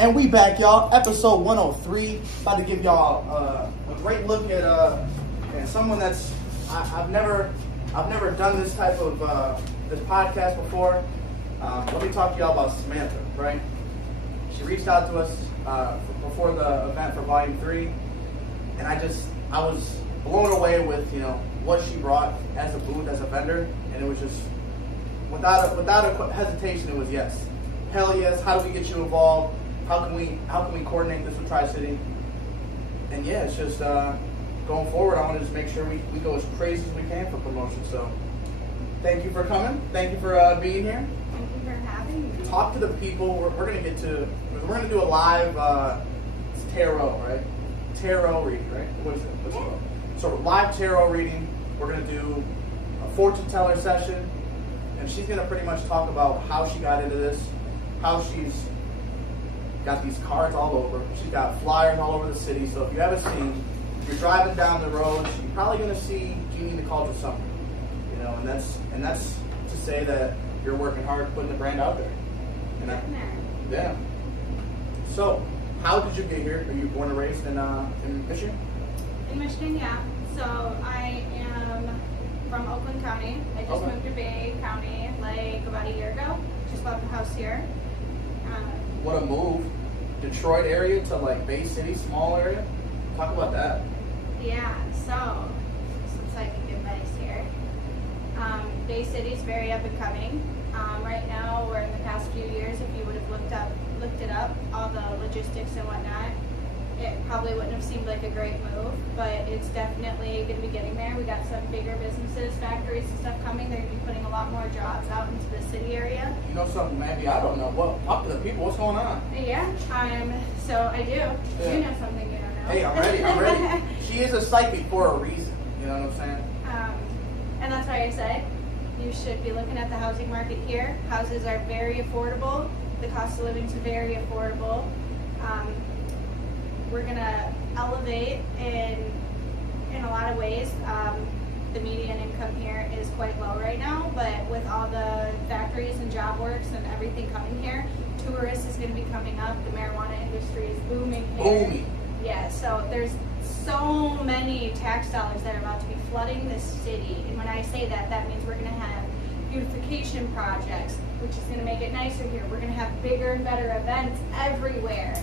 And we back, y'all. Episode 103. About to give y'all a great look at someone that's I've never done this type of this podcast before. Let me talk to y'all about Samantha. Right? She reached out to us before the event for Volume 3, and I was blown away with what she brought as a booth, as a vendor, and it was just without a hesitation, it was yes, hell yes. How do we get you involved? How can we coordinate this with Tri-City? And yeah, it's just going forward. I want to just make sure we go as crazy as we can for promotion. So thank you for coming. Thank you for being here. Thank you for having me. Talk to the people. We're gonna do a live tarot, right? Tarot reading, right? What is it? What's it called? So live tarot reading. We're gonna do a fortune teller session, and she's gonna pretty much talk about how she got into this, how she's got these cards all over. She's got flyers all over the city. So if you haven't seen, if you're driving down the road, you're probably gonna see InTheCauldron somewhere. And that's to say that you're working hard putting the brand out there. Yeah. So, how did you get here? Are you born and raised in Michigan? In Michigan, yeah. So I am from Oakland County. I just moved to Bay County like about a year ago. Just bought the house here. What a move. Detroit area to like Bay City, small area. Talk about that. Yeah, so since I can give advice here. Bay City's very up and coming. Right now, or in the past few years, if you would have looked it up, all the logistics and whatnot, it probably wouldn't have seemed like a great move, but it's definitely going to be getting there. We got some bigger businesses, factories and stuff coming. They're going to be putting a lot more jobs out into the city area. You know something, maybe I don't know. Well, talk to the people. What's going on? Yeah, so I do. Yeah. You know something you don't know. Hey, I'm ready. She is a psychic for a reason. You know what I'm saying? And that's why I said you should be looking at the housing market here. Houses are very affordable. The cost of living is very affordable. We're gonna elevate in a lot of ways. The median income here is quite low right now, but with all the factories and job works and everything coming here, tourists is gonna be coming up. The marijuana industry is booming here. Booming. Yeah, so there's so many tax dollars that are about to be flooding this city. And when I say that, that means we're gonna have beautification projects, which is gonna make it nicer here. We're gonna have bigger and better events everywhere.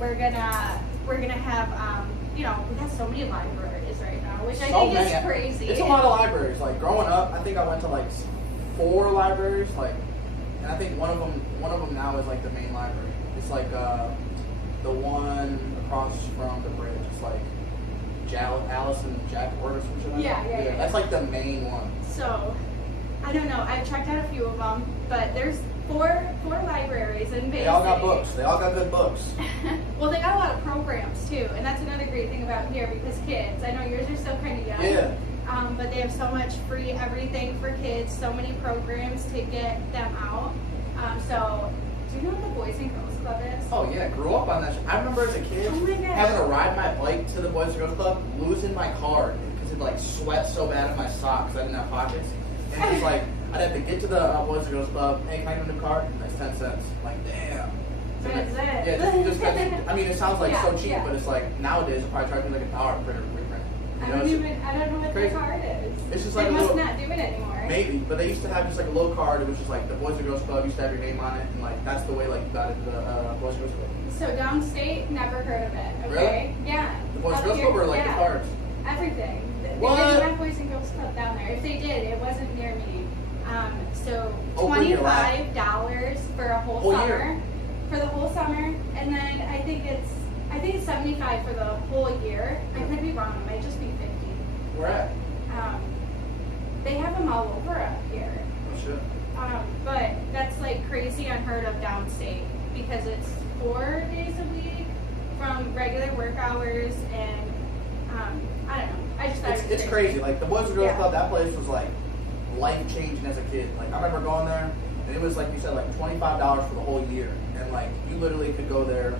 We're gonna have, we got so many libraries right now, which I think is crazy. It's a lot of libraries. Like growing up, I think I went to like 4 libraries. And I think one of them now is like the main library. It's like the one across from the bridge. It's like Alice and Jack Ward or something. Yeah. That's like the main one. So I don't know. I've checked out a few of them, but there's four libraries in Bay City. They all got books. They all got good books. Well, they got a lot of programs too, and that's another great thing about here because kids. I know yours are still kind of young. Yeah. But they have so much free everything for kids. So many programs to get them out. So, do you know what the Boys and Girls Club is? Oh yeah, grew up on that. I remember as a kid having to ride my bike to the Boys and Girls Club, losing my card because it like sweat so bad in my socks. I didn't have pockets, and it was like I'd have to get to the Boys and Girls Club. Hey, can I get a new card? That's 10 cents. Like damn. That's it. Yeah, just I mean, it sounds like so cheap, but it's like nowadays they're probably charging like $1 for a reprint. I don't know what the card is. It's just they like must not do it anymore. Maybe, but they used to have just like a little card. It was just like the Boys and Girls Club used to have your name on it, and like that's the way like you got into the Boys and Girls Club. So downstate, never heard of it. Okay. Really? Yeah. The Boys and Girls Club or like the cards? Everything. What? They didn't have Boys and Girls Club down there. If they did, it wasn't near me. So $25 for a whole summer. Year. For the whole summer, and then I think it's $75 for the whole year. I could be wrong. It might just be $50. Where at? They have them all over up here. Oh shit. But that's like crazy unheard of downstate because it's 4 days a week from regular work hours, and I don't know. I just thought it's crazy. Like the Boys and Girls Club, that place was like life changing as a kid. Like I remember going there, and it was like you said, like $25 for the whole year, and like you literally could go there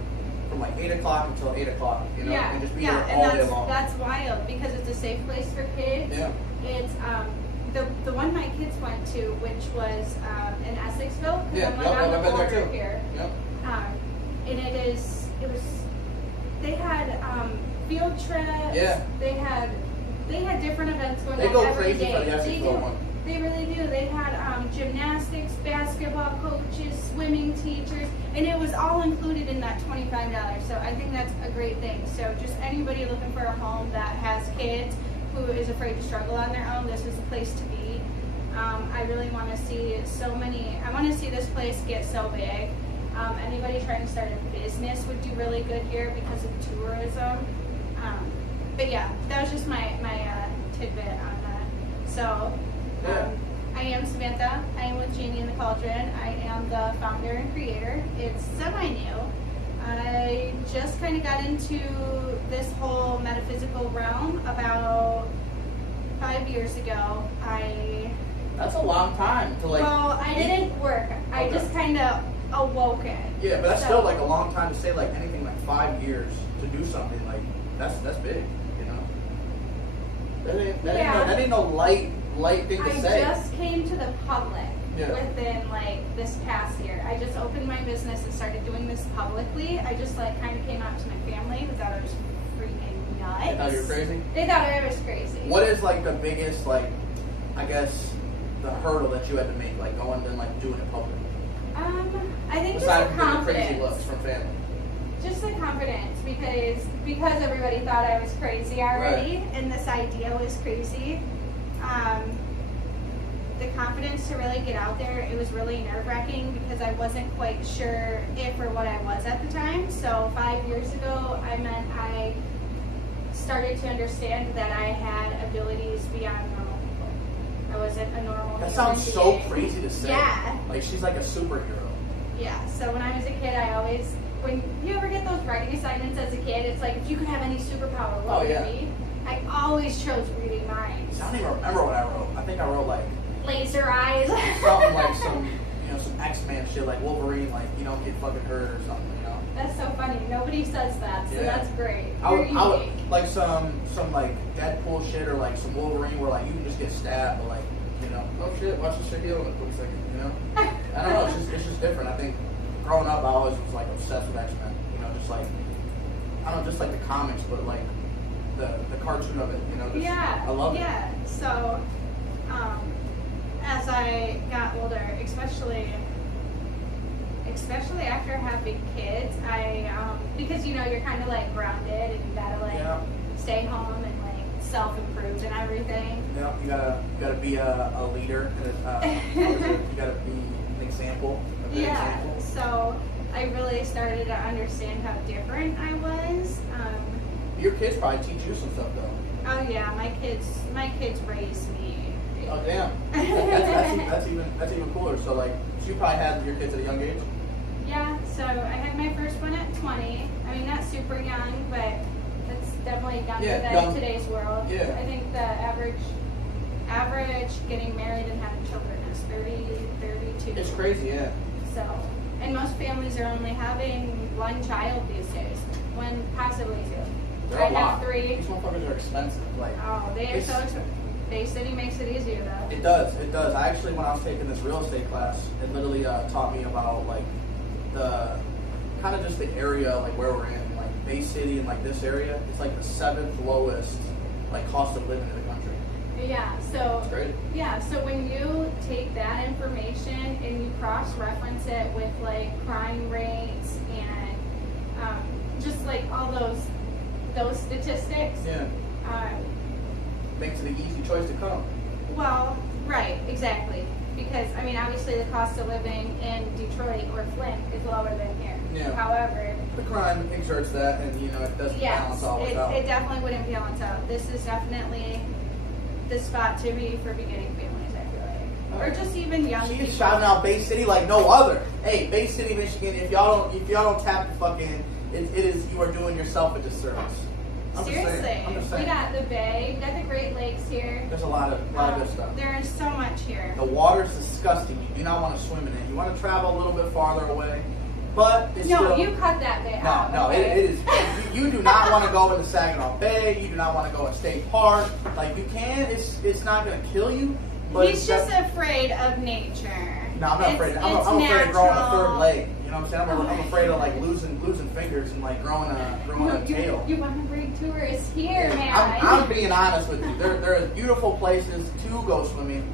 from like 8 o'clock until 8 o'clock, and just be there all day long. That's wild because it's a safe place for kids. Yeah. It's the one my kids went to, which was in Essexville. Yeah, I'm on the I've been there border too. Here. Yep. And it they had field trips. Yeah. They had different events going on They go every crazy day. for the SC4 one. They really do. They had gymnastics, basketball coaches, swimming teachers, and it was all included in that $25. So I think that's a great thing. So just anybody looking for a home that has kids who is afraid to struggle on their own, this is the place to be. I really want to see I want to see this place get so big. Anybody trying to start a business would do really good here because of tourism. But yeah, that was just my tidbit on that. So I am Samantha. I am with Genie in the Cauldron. I am the founder and creator. It's semi-new. I just kind of got into this whole metaphysical realm about 5 years ago. That's a long time to like. Well, I didn't work. I just kind of awoke it. Yeah, but that's still like a long time to say like anything like 5 years to do something like that's big, you know. That ain't no light thing to say. I just came to the public within like this past year. I just opened my business and started doing this publicly. I just like kind of came out to my family who thought I was freaking nuts. They thought you were crazy? They thought I was crazy. What is like the biggest like, I guess, the hurdle that you had to make, like going and like doing it public? I think Besides just the confidence. Crazy looks from family. Just the confidence, because everybody thought I was crazy already, and this idea was crazy. The confidence to really get out there, it was really nerve-wracking because I wasn't quite sure if or what I was at the time. So 5 years ago, I started to understand that I had abilities beyond normal people. I wasn't a normal That human sounds so being. crazy to say. Yeah. Like she's like a superhero. Yeah, so when I was a kid, when you ever get those writing assignments as a kid, it's like, if you could have any superpower, what would it be? I always chose reading minds. I don't even remember what I wrote. I think I wrote like laser eyes. something like some X-Man shit, like Wolverine, like you don't get fucking hurt or something, you know. That's so funny. Nobody says that, so that's great. I would like some like Deadpool shit or like some Wolverine where like you can just get stabbed, but like oh shit, watch this shit heal in a quick second, you know. I don't know, it's just different. I think growing up, I always was like obsessed with X-Men, just like I don't know, just like the comics, but like the cartoon of it, I love it. Yeah. So as I got older, especially after having kids, because you're kind of like grounded and you gotta like stay home and like self-improve and everything. Yeah, you gotta be a leader. You gotta be an example. Example. So I really started to understand how different I was. Your kids probably teach you some stuff though. Oh yeah, my kids raised me. Oh damn, that's even cooler. So like, you probably had your kids at a young age. Yeah, so I had my first one at 20. I mean, not super young, but it's definitely younger than today's world. Yeah. I think the average getting married and having children is 30, 32. It's crazy, yeah. So, and most families are only having one child these days, one possibly two. I have 3. These motherfuckers are expensive. Like, they are so expensive. Bay City makes it easier though. It does. I actually, when I was taking this real estate class, it literally taught me about like the kind of just the area like where we're in, like Bay City and like this area. It's like the 7th lowest like cost of living in the country. Yeah. So. That's great. Yeah. So when you take that information and you cross-reference it with like crime rates and just like all those statistics. Yeah. Makes it an easy choice to come. Well, right, exactly. Because, I mean, obviously the cost of living in Detroit or Flint is lower than here. Yeah. However, the crime exerts that, and it doesn't balance all out. It definitely wouldn't balance out. This is definitely the spot to be for beginning families, I feel like. Or just even young people. She's shouting out Bay City like no other. Hey, Bay City, Michigan, if y'all don't tap the fucking, you are doing yourself a disservice. Seriously, we got the bay, we got the Great Lakes here. There's a lot of good stuff. There is so much here. The water's disgusting. You do not want to swim in it. You want to travel a little bit farther away, but it's still. You cut that bay out. No, okay? it is. You do not want to go into Saginaw Bay. You do not want to go in State Park. Like you can. It's not going to kill you. But he's just afraid of nature. No, I'm not afraid. I'm afraid of growing a third leg. You know what I'm saying? I'm afraid of like losing fingers and like growing a tail. You want to bring tourists here, man. I'm being honest with you. There are beautiful places to go swimming,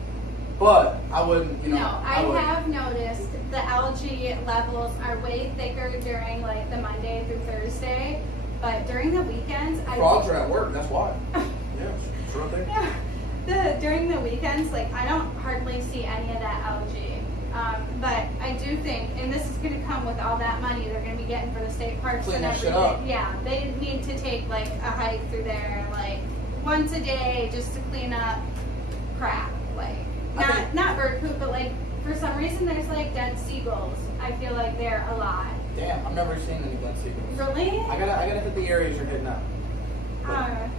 but I wouldn't, you know. No, I have noticed the algae levels are way thicker during like the Monday through Thursday, but during the weekends, frogs are at work. That's why. Yeah, sure thing. Yeah. During the weekends, like I don't hardly see any of that algae. But I do think, and this is going to come with all that money they're going to be getting for the state parks Clean and that shit everything. up. Yeah, they need to take like a hike through there, like once a day, just to clean up crap. Like not bird poop, but like for some reason there's like dead seagulls. I feel like they're a lot. Damn, I've never seen any dead seagulls. Really? I gotta hit the areas you're hitting up.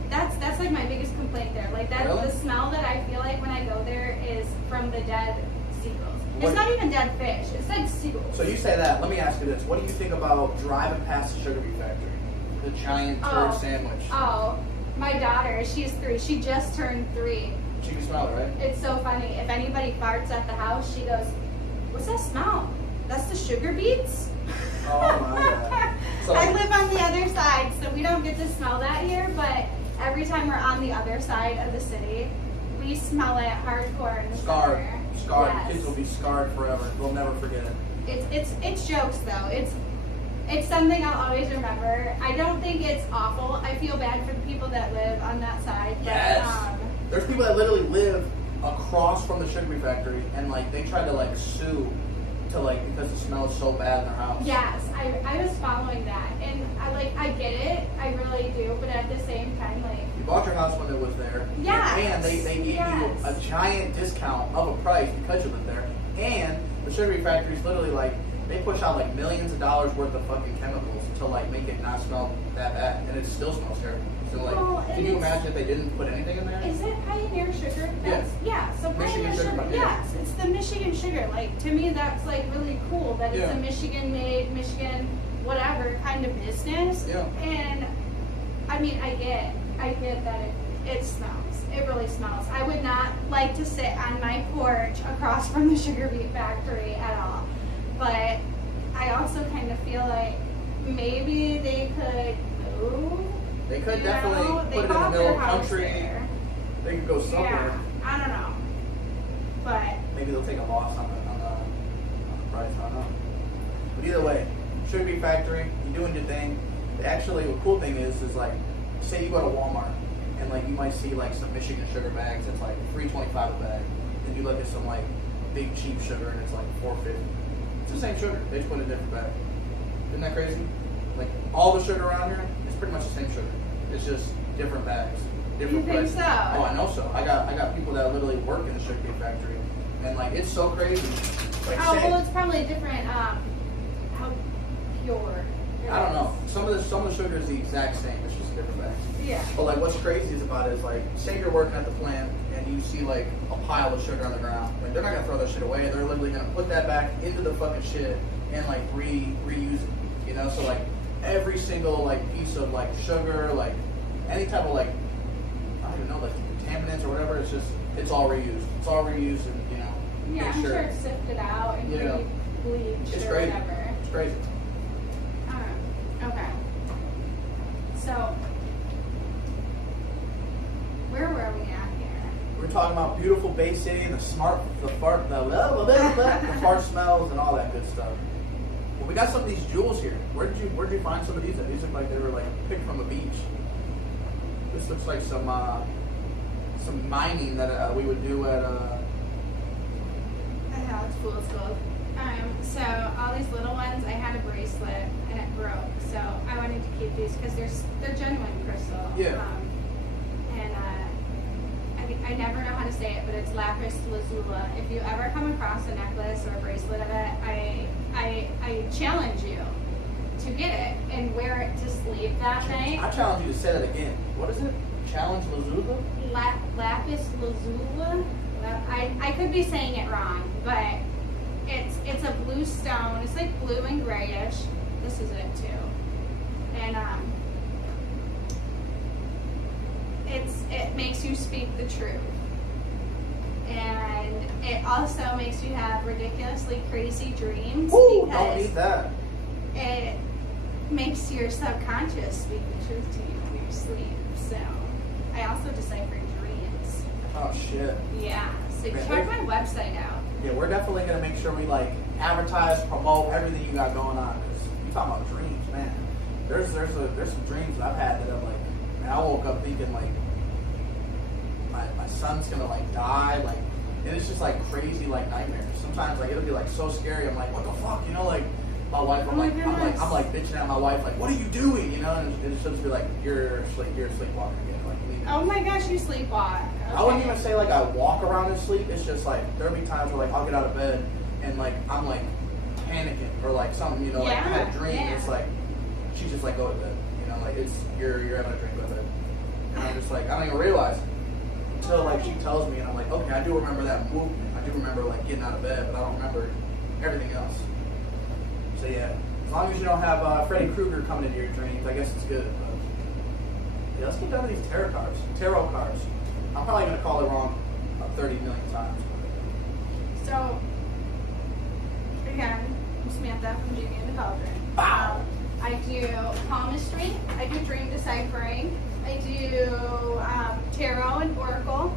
That's like my biggest complaint there. Like that, really? The smell that I feel like when I go there is from the dead seagulls. What? It's not even dead fish. It's like seagulls. So you say that. Let me ask you this: what do you think about driving past the sugar beet factory, the giant turd sandwich? Oh, my daughter, she's 3. She just turned 3. She can smell it, right? It's so funny. If anybody farts at the house, she goes, "What's that smell? That's the sugar beets." Oh my god. So, I live on the other side, so we don't get to smell that here, but every time we're on the other side of the city, we smell it hardcore in the scarred. summer. Scarred. Yes. Kids will be scarred forever. They'll never forget it. It's jokes though. It's something I'll always remember. I don't think it's awful. I feel bad for the people that live on that side. But, Yes. There's people that literally live across from the sugar beet factory, and like they try to like sue to like because the smell is so bad in their house. Yes, I was following that, and I get it. I really do, but at the same time, like. You bought your house when it was there. Yes. And they gave you a giant discount of a price because you lived there. And the sugar beet factory is literally like, they push out like millions of dollars worth of fucking chemicals to like make it not smell that bad. And it still smells terrible. So like, can you imagine if they didn't put anything in there? Is it Pioneer Sugar? Yes. Yeah, so Michigan Pioneer sugar, Sugar, yes, it's the Michigan sugar. Like, to me, that's like really cool that it's a Michigan-made, Michigan whatever kind of business. Yeah. And, I mean, I get that it smells. It really smells. I would not like to sit on my porch across from the sugar beet factory at all. But I also kind of feel like maybe they could move. They could definitely put it in the middle of the country. There. They could go somewhere. Yeah, I don't know. But maybe they'll take a loss on the price. I don't know. But either way, sugar beet factory, you're doing your thing. Actually, the cool thing is like, say you go to Walmart and like you might see like some Michigan sugar bags. It's like $3.25 a bag. Then you look at some like big cheap sugar and it's like $4.50. It's the same sugar. They just put it in a different bag. Isn't that crazy? Like all the sugar around here, it's pretty much the same sugar. It's just different bags, different you think prices. so? Oh, I know so. I got people that literally work in the sugar beet factory, and like it's so crazy. Like, well, it's probably different. How pure? I don't know. Some of the sugar is the exact same. It's just different bags. Yeah. But like, what's crazy is about it is like, say you're working at the plant and you see like a pile of sugar on the ground. Like they're not gonna throw that shit away. They're literally gonna put that back into the fucking shit and like reuse it. You know, so like every single like piece of like sugar, like any type of like I don't even know, like contaminants or whatever. It's all reused. It's all reused, and you know. Yeah, I'm sure it's sifted out and bleached it's or crazy. whatever. It's crazy. Okay. So, where were we at here? We're talking about beautiful Bay City and the fart smells and all that good stuff. Well, we got some of these jewels here. Where did you find some of these? These look like they were like picked from a beach. This looks like some mining that we would do at. I know, it's fool's gold. So all these little ones, I had a bracelet and it broke. So I wanted to keep these because they're genuine crystal. Yeah. I never know how to say it, but it's lapis lazuli. If you ever come across a necklace or a bracelet of it, I challenge you to get it and wear it to sleep that night. I challenge you to say that again. What is it? Challenge lazuli? Lapis lazuli. I could be saying it wrong, but it's a blue stone. It's like blue and grayish. This is it too, and it makes you speak the truth. And It also makes you have ridiculously crazy dreams. Ooh, because don't need that. it makes your subconscious speak the truth to you in your sleep. So I also decipher dreams. Oh shit. Yeah. So Man, check my website out. Yeah, we're definitely gonna make sure we like advertise, promote everything you got going on. Cause you talking about dreams, man. There's some dreams that I've had that I'm like, man, I woke up thinking like my son's gonna like die, like, and it's just like crazy like nightmares. Sometimes like it'll be like so scary. I'm like, what the fuck, you know, like my wife. I'm like bitching at my wife, like, what are you doing, you know? And she'll just be like, you're sleepwalking again, like. Oh my gosh, you sleepwalk. Okay. I wouldn't even say like I walk around in sleep. It's just like there'll be times where like I'll get out of bed and like I'm like panicking or like something, you know, like I had a dream. Yeah. It's like she just like go to bed, you know, like it's you're having a drink with it, and I'm just like I don't even realize until like she tells me, and I'm like, okay, I do remember that movement. I do remember like getting out of bed, but I don't remember everything else. So yeah, as long as you don't have Freddy Krueger coming into your dreams, I guess it's good. But yeah, let's get down to these tarot cards. Tarot cards. I'm probably going to call it wrong 30 million times. So, again, I'm Samantha from MIGenie in the Cauldron. Wow. I do palmistry. I do dream deciphering. I do tarot and oracle.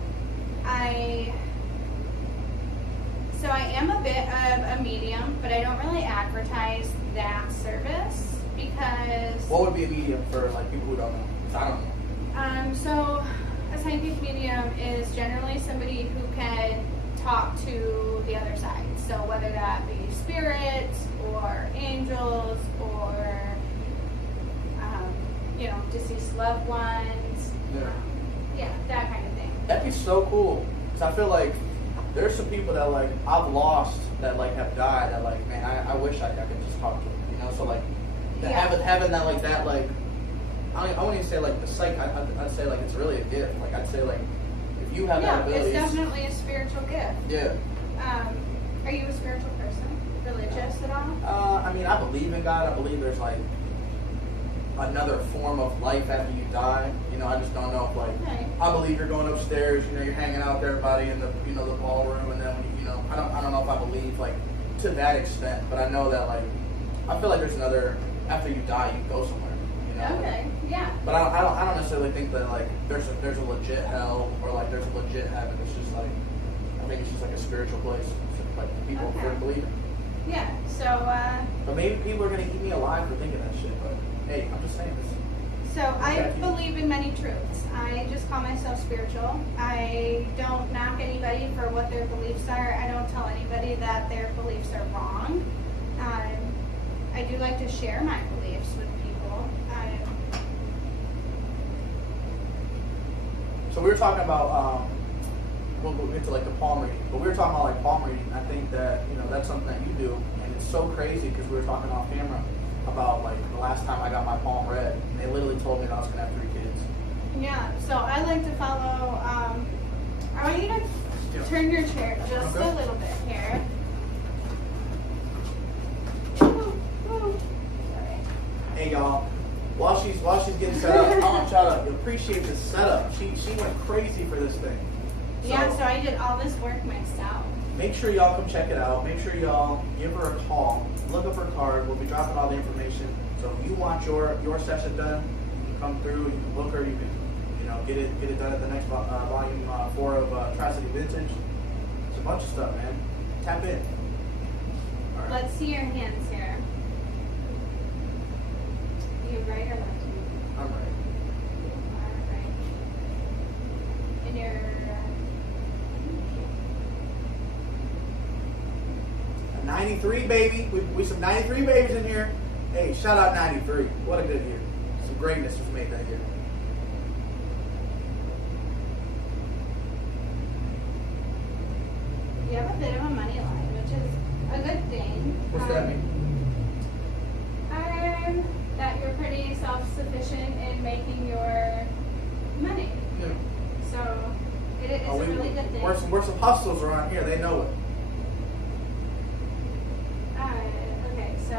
So I am a bit of a medium, but I don't really advertise that service because... What would be a medium for like people who don't know? I don't know. So a psychic medium is generally somebody who can talk to the other side. So whether that be spirits or angels or deceased loved ones, that kind of thing. That'd be so cool. Cause I feel like there's some people that like I've lost that like have died that like, man, I wish I could just talk to them, you know. So like having that like that like. I wouldn't even say like the psych. I'd say like it's really a gift. Like I'd say like if you have that ability, it's definitely a spiritual gift. Yeah. Are you a spiritual person? Religious at all? I mean, I believe in God. I believe there's like another form of life after you die. You know, I just don't know if like I believe you're going upstairs. You know, you're hanging out with everybody in the the ballroom, and then when I don't know if I believe like to that extent, but I know that like I feel like there's another after you die, you go somewhere. Okay, yeah. But I don't necessarily think that like there's a legit hell or like there's a legit heaven. It's just like I think it's just like a spiritual place, like people really believe in. Yeah. So. But maybe people are gonna eat me alive for thinking that shit. But hey, I'm just saying this. So I believe in many truths. I just call myself spiritual. I don't knock anybody for what their beliefs are. I don't tell anybody that their beliefs are wrong. I do like to share my beliefs with people. So we were talking about, we'll get to like the palm reading, but we were talking about like palm reading. I think that, that's something that you do, and it's so crazy because we were talking off camera about like the last time I got my palm read, and they literally told me that I was going to have 3 kids. Yeah, so I like to follow, I want you to turn your chair just a little bit here. Hey y'all. While she's getting set up, I want y'all to appreciate the setup. She went crazy for this thing. So I did all this work myself. Make sure y'all come check it out. Make sure y'all give her a call. Look up her card. We'll be dropping all the information. So if you want your session done, you can come through. You can book her. You can get it done at the next volume 4 of Tri-City Vintage. It's a bunch of stuff, man. Tap in. All right. Let's see your hands here. You right or left? I'm right. Alright. And you're... 93, baby. We some 93 babies in here. Hey, shout out 93. What a good year. Some greatness was made that year. You have a bit of a money line, which is a good thing. What's that mean? That you're pretty self-sufficient in making your money. Yeah. So it's a really good thing. We're some hustlers around here. They know it. Okay, so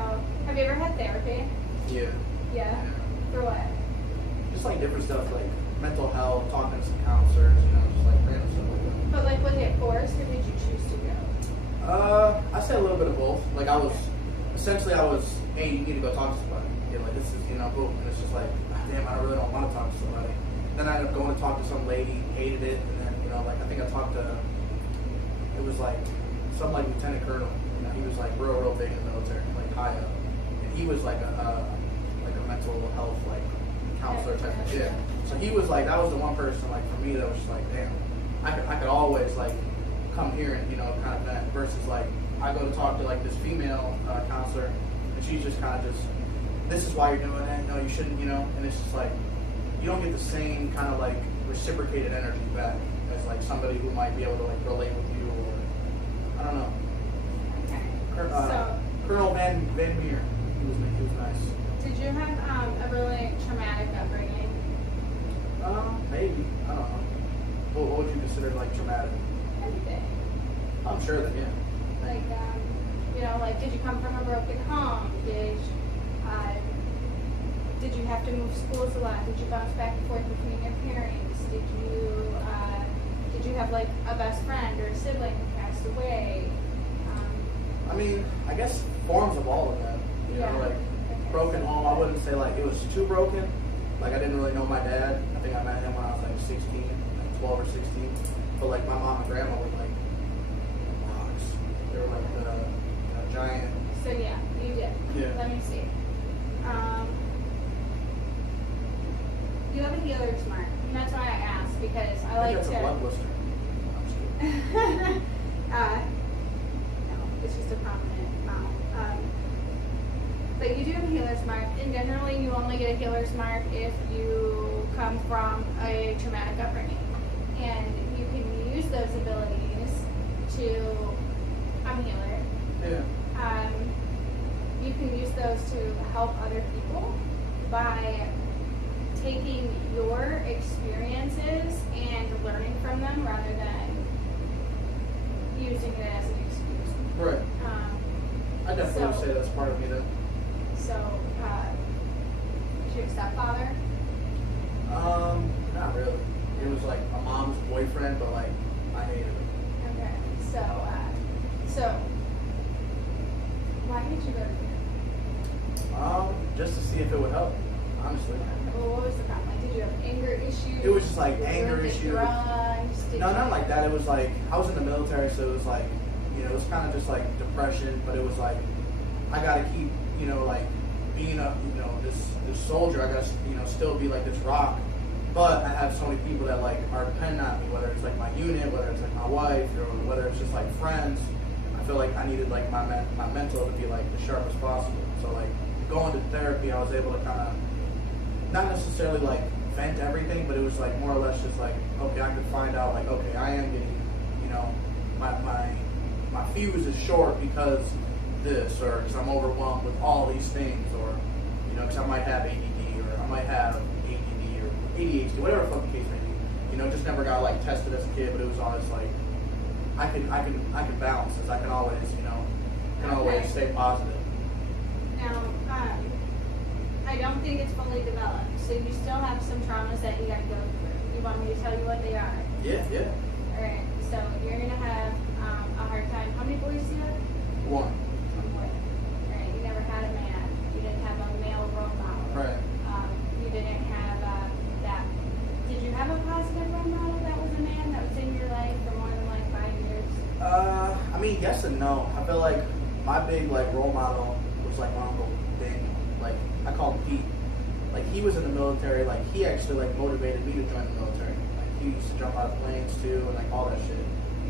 have you ever had therapy? Yeah. Yeah. For what? Just like different stuff, like mental health, talking to some counselors, just like random stuff like that. But like, was it forced or did you choose to go? I say a little bit of both. Like I was, hey, you need to go talk to somebody. Yeah, like this is, boom. And it's just like, damn, I really don't want to talk to somebody. Then I ended up going to talk to some lady, hated it, and then, like I think I talked to, it was like, some like lieutenant colonel. He was like real big in the military, like high up. And he was like a mental health, like, counselor type of shit. So he was like, that was the one person, like, for me that was just like, damn, I could always, like, come here and, kind of vent, versus, like, I go to talk to, like, this female counselor, and she's just kind of just, this is why you're doing it, no, you shouldn't, and it's just like, you don't get the same kind of, like, reciprocated energy back as, like, somebody who might be able to, like, relate with you, or, I don't know. Okay. Colonel Van Meer, he was nice. Did you have a really traumatic upbringing? Maybe. I don't know. What would you consider, like, traumatic? Everything. I'm sure that, yeah. Like, like, did you come from a broken home? Did you have to move schools a lot? Did you bounce back and forth between your parents? Did you have, like, a best friend or a sibling who passed away? I mean, I guess forms of all of that. Broken home, I wouldn't say, like, it was too broken. Like, I didn't really know my dad. I think I met him when I was, like, 16, like 12 or 16. But, like, my mom and grandma were, like, rocks. They were, like, a giant. So, yeah, you did. Yeah. Let me see. You have a healer's mark. And that's why I asked, because I like that's to... a blood blister. I'm just kidding. No, it's just a prominent amount. But you do have a healer's mark, and generally you only get a healer's mark if you come from a traumatic upbringing. And you can use those abilities to... I'm a healer. Yeah. You can use those to help other people by taking your experiences and learning from them rather than using it as an excuse. Right. I definitely would say that's part of me, then. So, is your stepfather? Not really. He was like a mom's boyfriend, but like I hated him. Okay. So why did you go to here? Just to see if it would help, honestly. Well, what was the problem? Like, did you have anger issues? It was just like Did you anger get issues. drugs? No, not like that. It was like I was in the military, so it was like, it was kind of just like depression, but it was like I gotta keep, like being a, this soldier. I gotta, still be like this rock. But I have so many people that like are dependent on me, whether it's like my unit, whether it's like my wife, or whether it's just like friends. I feel like I needed like my mental to be like the sharpest possible. So like going to therapy, I was able to kind of not necessarily like vent everything, but it was like more or less just like, okay, I could find out like, okay, I am getting, my fuse is short because this, or because I'm overwhelmed with all these things, or because I might have ADD, or I might have ADD or ADHD, whatever the fuck the case may be. Just never got like tested as a kid, but it was always like I can balance this. I can always always stay positive. Now, I don't think it's fully developed, so you still have some traumas that you got to go through. You want me to tell you what they are? Yeah. All right. So you're gonna have a hard time. How many boys do you have? One. One boy. All right. You never had a man. You didn't have a male role model. Right. You didn't have that. Did you have a positive role model that was a man that was in your life for more than like 5 years? I mean, yes and no. I feel like my big like role model was like my uncle Daniel. Like I call him Pete. Like he was in the military. Like he actually like motivated me to join the military. Like he used to jump out of planes too, and like all that shit.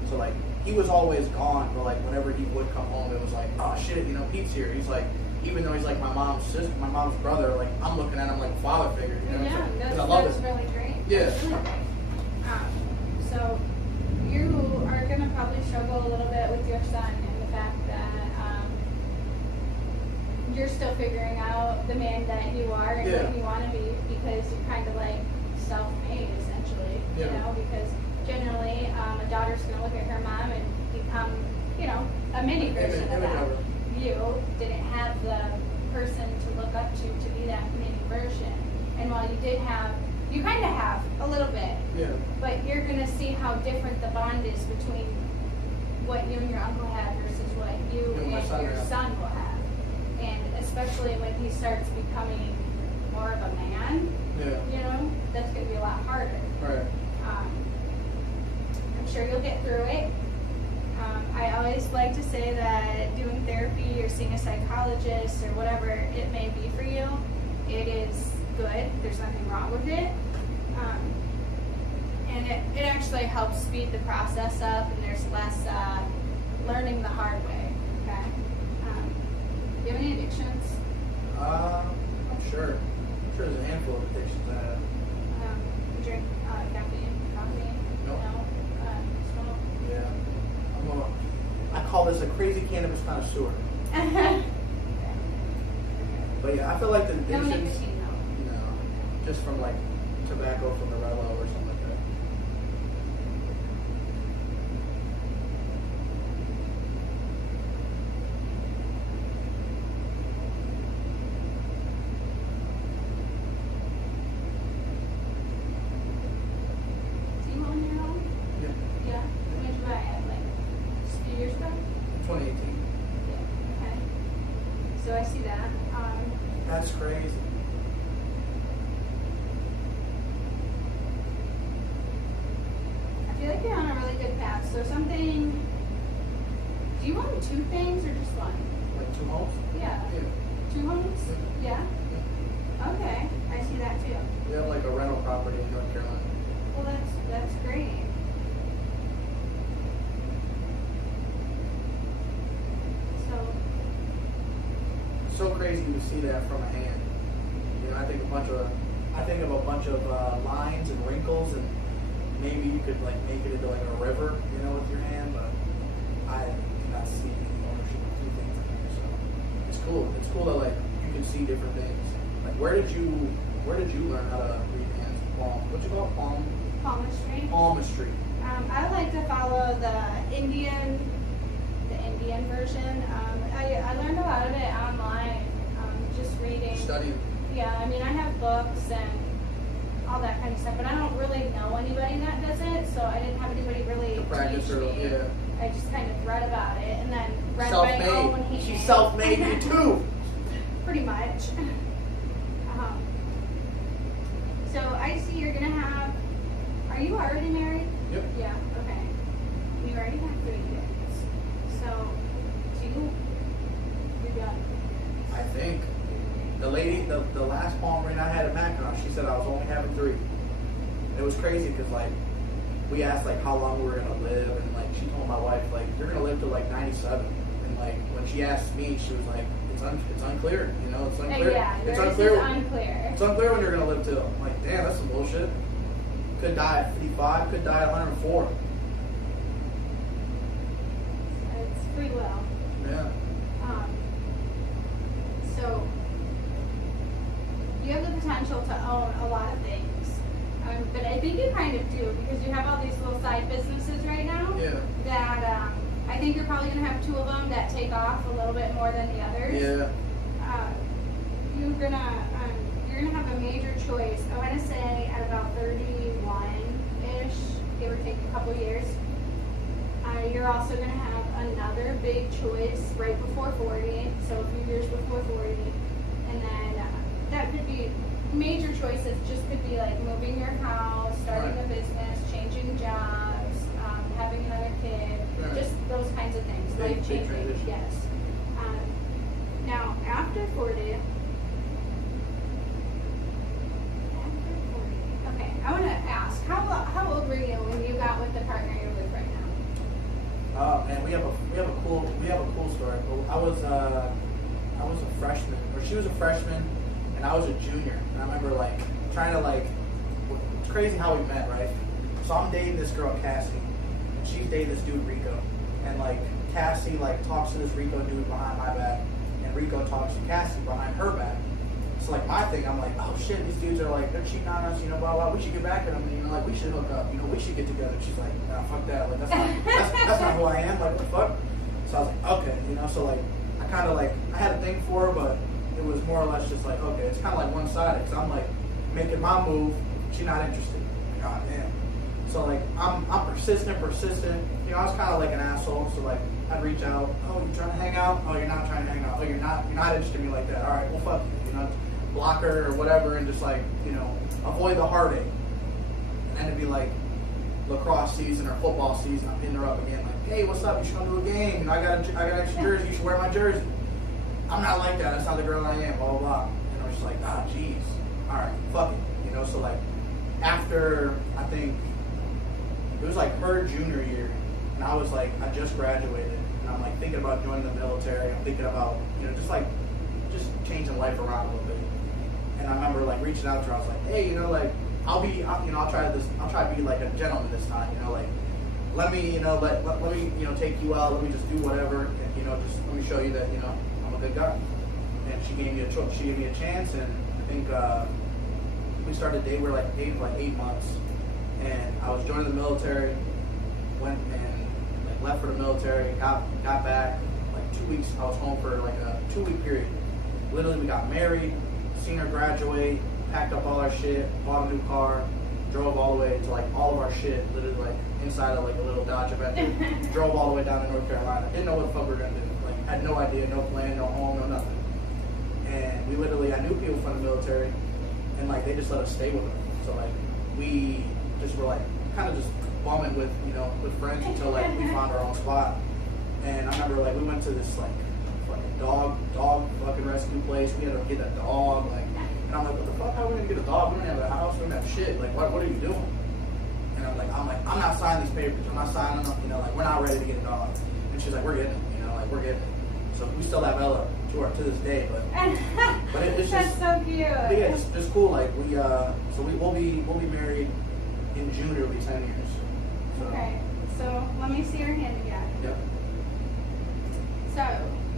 So like he was always gone, but like whenever he would come home, it was like, oh shit, Pete's here. He's like, even though he's like my mom's sister, my mom's brother, like I'm looking at him like a father figure. Yeah, that's really great. Yeah. That's really great. So you are gonna probably struggle a little bit with your son and the fact that you're still figuring out the man that you are and what you want to be, because you're kind of like self-made essentially, because generally a daughter's going to look at her mom and become, a mini version of that. You didn't have the person to look up to be that mini version. And while you did have, You kind of have a little bit. Yeah. But you're gonna see how different the bond is between what you and your uncle had versus what you and your son will have. And especially when he starts becoming more of a man, you know, that's gonna be a lot harder. Right. I'm sure you'll get through it. I always like to say that doing therapy or seeing a psychologist or whatever it may be for you, it is good. There's nothing wrong with it. And it actually helps speed the process up, and there's less learning the hard way. Okay. Do you have any addictions? I'm sure. I'm sure there's a handful of addictions I have. You drink caffeine, coffee? Nope. No. Smoke? Yeah. I call this a crazy cannabis connoisseur. But yeah, I feel like the No addictions. nicotine, no. No, just from like tobacco from the Rello or something like that. Do you own your own? Yeah. Yeah. When did you buy it? Like just a few years ago? 2018. Yeah. Okay. So I see that. That's crazy. I feel like you're on a really good path. So something. Do you own two things or just one? Like 2 homes? Yeah. Yeah. 2 homes? Yeah. Okay. I see that too. We have like a rental property in North Carolina. Well, that's great. So crazy to see that from a hand. You know, I think of a bunch of lines and wrinkles, and maybe you could like make it into like a river, you know, with your hand. But I do not see any ownership of 2 things in here. So it's cool. It's cool that like you can see different things. Like where did you learn how to read hands? What you call it? Palmestry. Palmestry. I like to follow the Indian version. I learned a lot of it online, just reading. Studying. Yeah, I mean, I have books and all that kind of stuff, but I don't really know anybody that does it, so I didn't have anybody really Practice teach or me. yeah. I just kind of read about it and then read my Self-made. own hand. She's self-made you too. Pretty much. So I see you're gonna have. Are you already married? Yep. Yeah. Okay. You already have 3 kids. So you're done. I think the lady, the last palm ring I had at Mackinac, she said I was only having 3. It was crazy because like we asked like how long we were gonna live, and like she told my wife like you're gonna live to like 97, and like when she asked me, she was like it's unclear, you know, it's unclear. Yeah, it's unclear. unclear. It's unclear when you're gonna live till. I'm like, damn, that's some bullshit. Could die at 55, could die at 104. It's free will. Yeah. So you have the potential to own a lot of things, but I think you kind of do because you have all these little side businesses right now. Yeah. That I think you're probably going to have 2 of them that take off a little bit more than the others. Yeah. You're gonna have a major choice. I want to say at about 31-ish, give or take a couple years. You're also going to have another big choice right before 40, so a few years before 40, and then that could be major choices. Just could be like moving your house, starting a business, changing jobs, having another kid, just those kinds of things, life changing. Yes. Now after 40. Okay, I want to ask, how old were you when you got with the partner you're with right now? Oh man, we have a cool story. I was a freshman, or she was a freshman, and I was a junior. And I remember like trying to like, it's crazy how we met, right? So I'm dating this girl Cassie, and she's dating this dude Rico, and like Cassie like talks to this Rico dude behind my back, and Rico talks to Cassie behind her back. So like my thing, I'm like, oh shit, these dudes are like, they're cheating on us, you know, blah blah. We should get back at them, you know, like we should hook up, you know, we should get together. She's like, nah, fuck that, like that's not who I am, like what the fuck. So I was like, okay, you know, so like I kind of like I had a thing for her, but it was more or less just like, okay, it's kind of like one sided, because I'm like making my move, she's not interested. God damn. So like I'm persistent. You know, I was kind of like an asshole. So like I'd reach out. Oh, you trying to hang out? Oh, you're not trying to hang out. Oh, you're not interested in me like that. All right, well fuck you. You know, block her or whatever, and just like, you know, avoid the heartache. And then it'd be like lacrosse season or football season. I'm hitting her up again. Like, hey, what's up? You should come to a game. You know, I got an extra jersey. You should wear my jersey. I'm not like that. That's not the girl I am. Blah blah blah. And I was just like, ah, jeez. All right, fuck it. You know, so like after I think it was like her junior year, and I was like, I just graduated, and I'm like thinking about joining the military. I'm thinking about, you know, just changing life around a little bit. And I remember like reaching out to her. I was like, hey, you know, like I'll try to be like a gentleman this time. You know, like let me, you know, let me, you know, take you out. Let me just do whatever, and you know, just let me show you that, you know, I'm a good guy. And she gave me a chance, and I think we started dating. We were like dating for like 8 months, and I was joining the military. Went and like left for the military. Got back like 2 weeks. I was home for like a 2-week period. Literally, we got married, seen her graduate, packed up all our shit, bought a new car, drove all the way to like all of our shit, literally like inside of like a little Dodge Avenger. Drove all the way down to North Carolina. Didn't know what the fuck we were gonna do. Like had no idea, no plan, no home, no nothing. And we literally, I knew people from the military, and like they just let us stay with them. So like we just were like kind of just bumming with, you know, with friends until like we found our own spot. And I remember like we went to this like fucking dog fucking rescue place. We had to get a dog, like, and I'm like, what the fuck? How are we gonna get a dog? We don't have a house. We don't have shit. Like, what are you doing? And I'm like, I'm not signing these papers. I'm not signing them. You know, like we're not ready to get a dog. And she's like, we're getting it. You know, like we're getting it. So we still have Ella to this day, but it's just that's so cute. But yeah, it's cool. Like we'll be married in June. It'll be 10 years. So. Okay, so let me see your hand again. Yep. So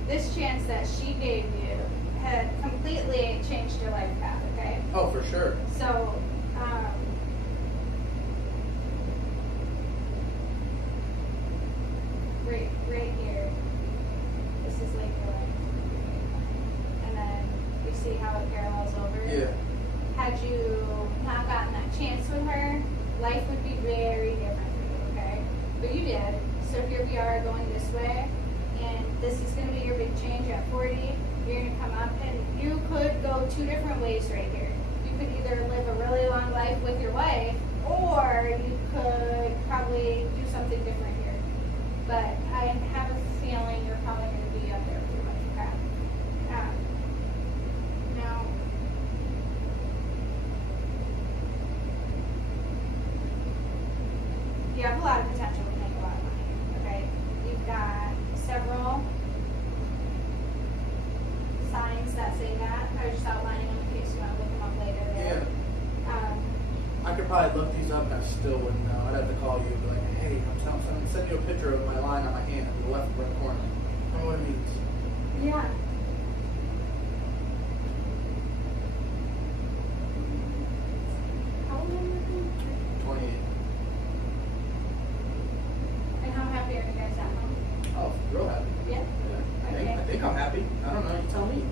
this chance that she gave you had completely changed your life path. Okay. Oh, for sure. So. Right here. This is like your life. And then you see how it parallels over. Yeah. Had you not gotten that chance with her, life would be very different for you, okay? But you did. So here we are going this way, and this is going to be your big change at 40. You're going to come up, and you could go 2 different ways right here. You could either live a really long life with your wife, or you could probably do something different here. But I have a feeling you're probably going to be up there with your wife, okay? Now, you have a lot of potential to make a lot of money, okay? You've got several signs that say that. I was just outlining them in case you want to look them up later there. Yeah. I could probably look these up and I still wouldn't know. I'd have to call you and be like, hey, I'm sending you a picture of my line on my hand in the left right corner. I don't know what it means. Yeah. How old are you? 28. And how happy are you guys at home? Oh, real happy. Yeah? Yeah. Okay. I think I'm happy. I don't know. You tell me.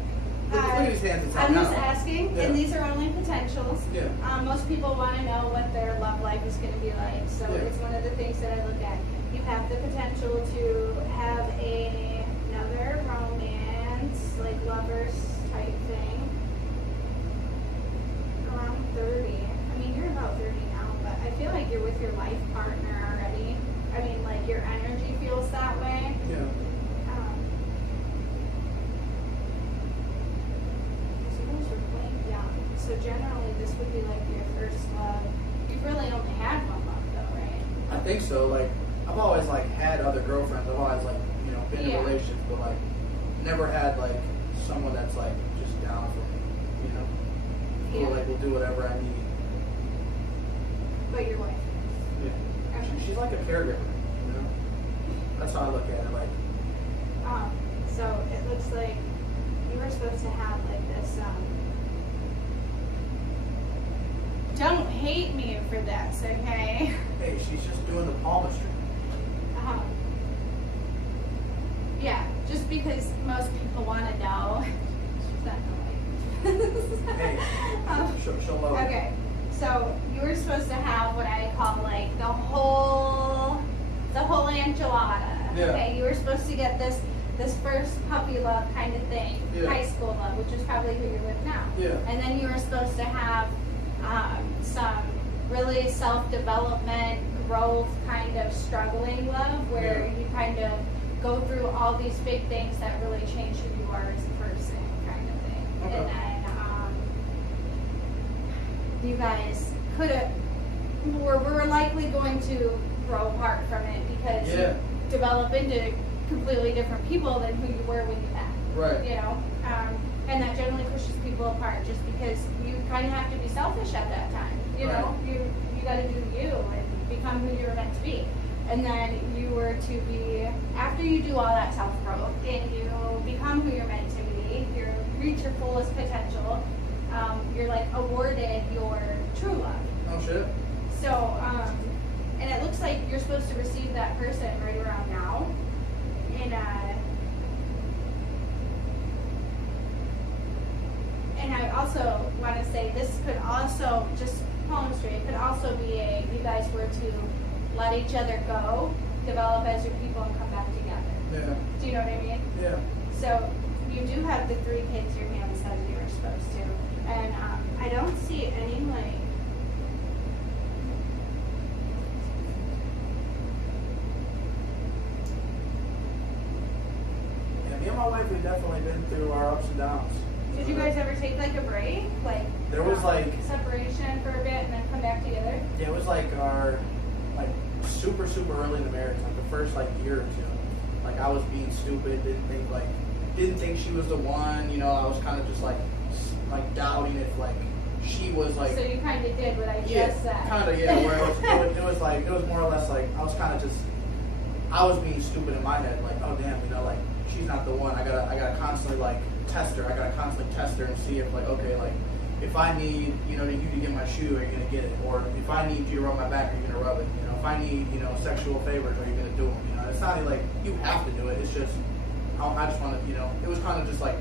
Look at these hands and tell I'm me just now. asking, Yeah. and these are only potentials. Yeah. Most people want to know what their love life is going to be like, so Yeah. it's one of the things that I look at. You have the potential to have another romance, like lovers type thing, around 30. I mean, you're about 30 now, but I feel like you're with your life partner already. I mean, like your energy feels that way. Yeah. So generally, this would be like your first love. You've really only had one love, though, right? I think so. Like, I've always like had other girlfriends. I've always like, you know, been in relationships, but like never had like someone that's like just down for me. You know, who like will do whatever I need. But your wife. Yeah. Okay. She's like a caregiver. You know, that's how I look at it. Like. So it looks like you were supposed to have like this. Don't hate me for this, okay? Hey, she's just doing the palmistry. Yeah, just because most people want to know. She's not knowing. Hey, she'll know. Okay, So you were supposed to have what I call like the whole enchilada. Yeah. Okay, you were supposed to get this first puppy love kind of thing, Yeah. high school love, which is probably who you're with now. Yeah. And then you were supposed to have some really self-development, growth kind of struggling love, where Yeah. you kind of go through all these big things that really change who you are as a person, kind of thing. Okay. And then you guys were likely going to grow apart from it because Yeah. you develop into completely different people than who you were when you met. Right. You know, and that generally pushes people apart just because you kind of have to be selfish at that time. You know, you got to do you and become who you're meant to be. And then you were to be, after you do all that self-growth and you become who you're meant to be, you reach your fullest potential, you're like awarded your true love. Oh shit. So, and it looks like you're supposed to receive that person right around now. And I also want to say this could also, just palmistry, it could also be you guys were to let each other go, develop as your people, and come back together. Yeah. Do you know what I mean? Yeah. So you do have the 3 kids your hand says you were supposed to. And I don't see any like, Me and my wife have definitely been through our ups and downs. did you guys ever take like a break? Like There was like separation for a bit and then come back together? Yeah, it was like our super early in the marriage, like the first like year or two. Like I was being stupid, didn't think she was the one. You know, I was kind of just like doubting if like she was like. So you kind of did what I just said. Kind of, yeah. Where it was more or less like I was being stupid in my head, like, oh damn, you know, like she's not the one. I gotta constantly like test her. I gotta constantly test her and see if like, okay, like if I need, you know, you to get my shoe, are you gonna get it? Or if I need you to rub my back, are you gonna rub it? You know, if I need, you know, sexual favors, are you gonna do them? You know, it's not like you have to do it. It's just I just want to, you know, it was kind of just like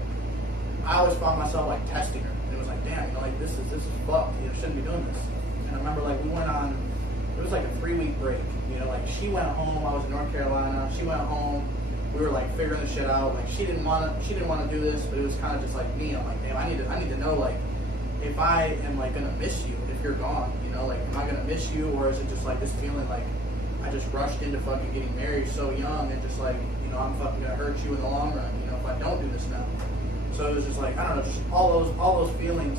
I always found myself like testing her. And it was like, damn, you know, like this is fucked. You know, shouldn't be doing this. And I remember like we went on. It was like a 3-week break. You know, like she went home. I was in North Carolina. She went home. We were like figuring the shit out. Like she didn't want to do this, but it was kind of just like me. I'm like, damn, I need to know like if I am like gonna miss you if you're gone. You know, like am I gonna miss you, or is it just like this feeling like I just rushed into fucking getting married so young and just like, you know, I'm fucking gonna hurt you in the long run. You know, if I don't do this now. So it was just like, I don't know, just all those feelings.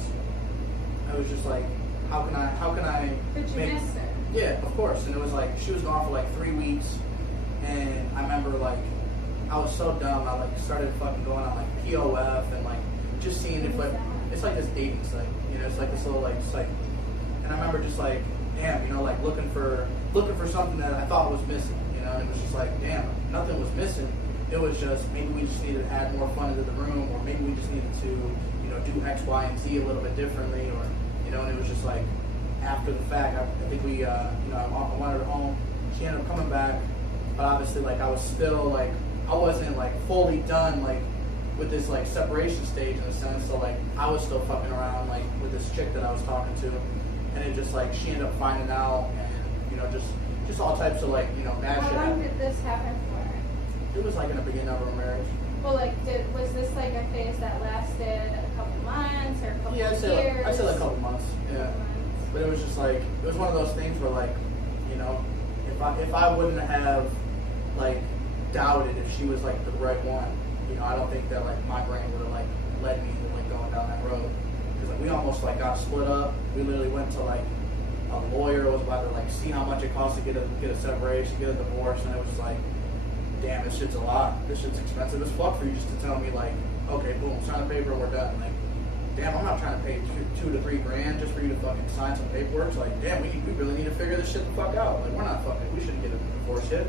I was just like, how can I? But you missed her. Yeah, of course. And it was like she was gone for like 3 weeks, and I remember like I was so dumb. I like started fucking going on like POF and like just seeing if like it's like this dating site, you know, it's like this little like site. And I remember just like, damn, you know, like looking for something that I thought was missing, you know, and it was just like, damn, nothing was missing. It was just maybe we just needed to add more fun into the room, or maybe we just needed to, you know, do X, Y, and Z a little bit differently, or you know, and it was just like after the fact, I think we, you know, I wanted her home. She ended up coming back, but obviously like I was still like I wasn't like fully done like with this like separation stage in a sense. So like I was still fucking around like with this chick that I was talking to, and it just like she ended up finding out, and you know just all types of like, you know, bad shit. How long did this happen for? It was like in the beginning of our marriage. Well, like, was this like a phase that lasted a couple months or a couple I'd say years? I'd say like a couple months. Yeah. But it was just like, it was one of those things where like, you know, if I wouldn't have like doubted if she was like the right one, you know, I don't think that like my brain would have like led me to like going down that road. Because like we almost like got split up. We literally went to like a lawyer, was about to like see how much it costs to get a separation, get a divorce, and it was just like, damn, this shit's a lot. This shit's expensive as fuck for you just to tell me like, okay, boom, sign the paper and we're done. Like, damn, I'm not trying to pay $2 to $3 grand just for you to fucking sign some paperwork. It's like, damn, we really need to figure this shit the fuck out. Like, we're not fucking, we shouldn't get a divorce yet.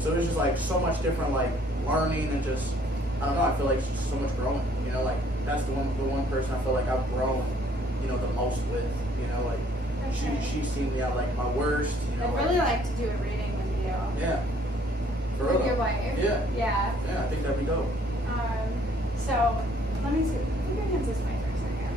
So it was just like so much different, like learning and just, I don't know, I feel like it's just so much growing. You know, like that's the one person I feel like I've grown, you know, the most with. You know, like she's seen me at like my worst. You know, I'd really like to do a reading with you. Yeah. With your wife. Yeah. Yeah. Yeah, I think that'd be dope. So let me see. Put your hands this way for a second.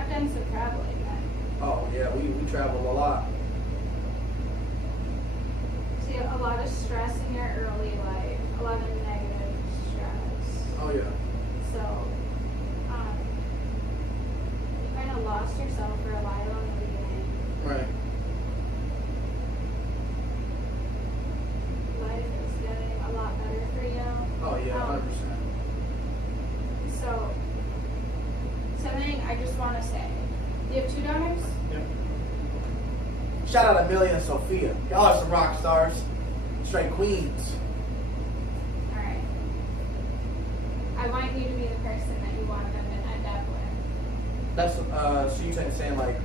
have done some traveling then. Oh yeah, we traveled a lot. So you have a lot of stress in your early life, a lot of negative stress. Oh yeah. So, you kind of lost yourself for a while in the beginning. Right. Life is getting a lot better for you. Oh yeah, 100%. So, something I just want to say. You have 2 daughters? Yep. Shout out Amelia and Sophia. Y'all are some rock stars. Straight queens. Alright. I want you to be the person that you want them to end up with. That's so you saying like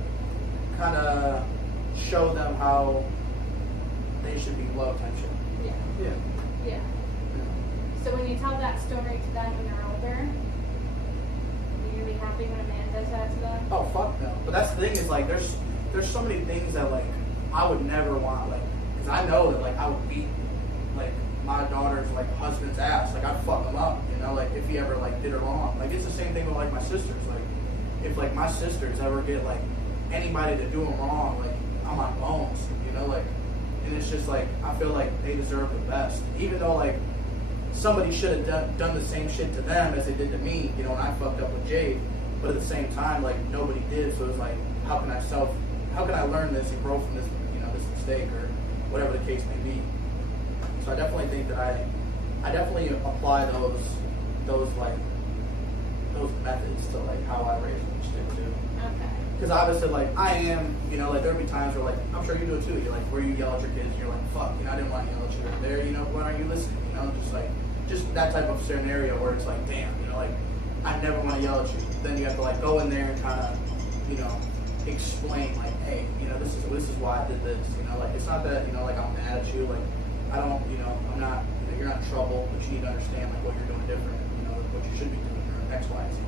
kind of show them how they should be loved type shit. Yeah. Yeah. Yeah. So when you tell that story to them when they're older, you're gonna be happy when a man does that to them? Oh fuck no. But that's the thing is like there's so many things that like I would never want like because I know that like I would beat like my daughter's like husband's ass, like I'd fuck him up, you know, like if he ever like did her wrong. Like it's the same thing with like my sisters. Like if like my sisters ever get like anybody to do them wrong, like I'm on bones, you know, like and it's just like I feel like they deserve the best, even though like somebody should have done the same shit to them as they did to me, you know, when I fucked up with Jade. But at the same time, like nobody did, so it's like how can I learn this and grow from this, you know, this mistake or whatever the case may be. So I definitely think that I definitely apply those methods to like how I raise them shit too. Okay. Because obviously like I am, you know, like there'll be times where like I'm sure you do it too. You're like where you yell at your kids, and you're like fuck, you know, I didn't want to yell at you right there. You know, why aren't you listening? You know, just that type of scenario where it's like damn, you know, like I never want to yell at you. Then you have to like go in there and kind of, you know, explain like, hey, you know, this is why I did this. You know, like it's not that, you know, like I'm mad at you. Like I don't, you know, I'm not, you know, you're not in trouble, but you need to understand like what you're doing different. You know, what you should be doing or X, Y, Z.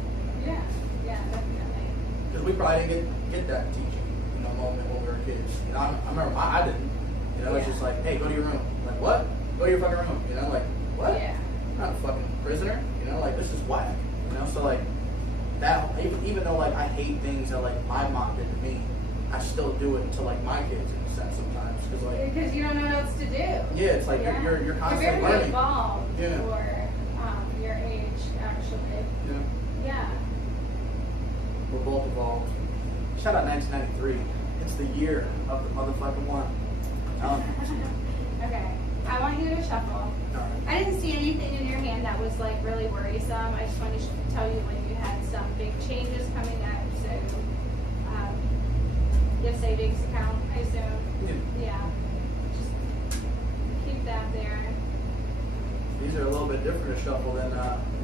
Yeah, yeah, definitely. Because we probably didn't get that teaching, you know, moment when we were kids. You know, I remember I didn't. You know, it's just like, hey, go to your room. Like what? Go to your fucking room. You know, like what? Yeah. I'm not a fucking prisoner. You know, like this is whack. You know, so like that. Even though like I hate things that like my mom did to me, I still do it to like my kids in a sense sometimes. Because you don't know what else to do. Yeah, it's like you're constantly very learning. Evolved Yeah. for your age, actually. Yeah. Yeah. We're both evolved. Shout out 1993. It's the year of the motherfucking one. Okay. I want you to shuffle. Alright. I didn't see anything in your hand that was like really worrisome. I just wanted to tell you when you had some big changes coming up. So, you have a savings account, I assume. Yeah. Just keep that there. These are a little bit different to shuffle than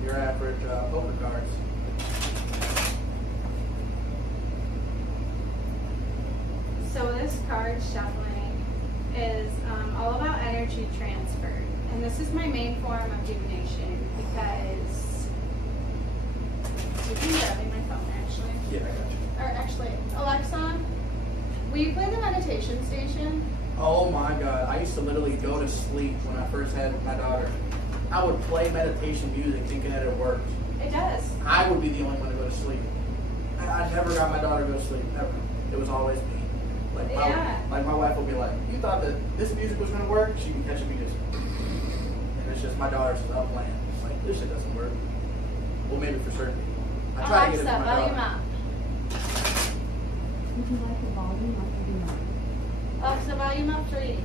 your average poker cards. So this card shuffling is all about energy transfer. And this is my main form of divination because you can grab me my phone actually. Yeah, I got you. Or actually, Alexa, will you play the meditation station? Oh my god, I used to literally go to sleep when I first had my daughter. I would play meditation music thinking that it worked. It does. I would be the only one to go to sleep. I never got my daughter to go to sleep, never. It was always me. Like, Yeah. my wife would be like, you thought that this music was going to work? She'd be catching me just... And it's just, my daughter's just up playing. It's like, this shit doesn't work. Well, maybe for certain people. I try to get it Alexa, for my volume daughter. up. Would you like the volume up or down? Alexa, volume up 3.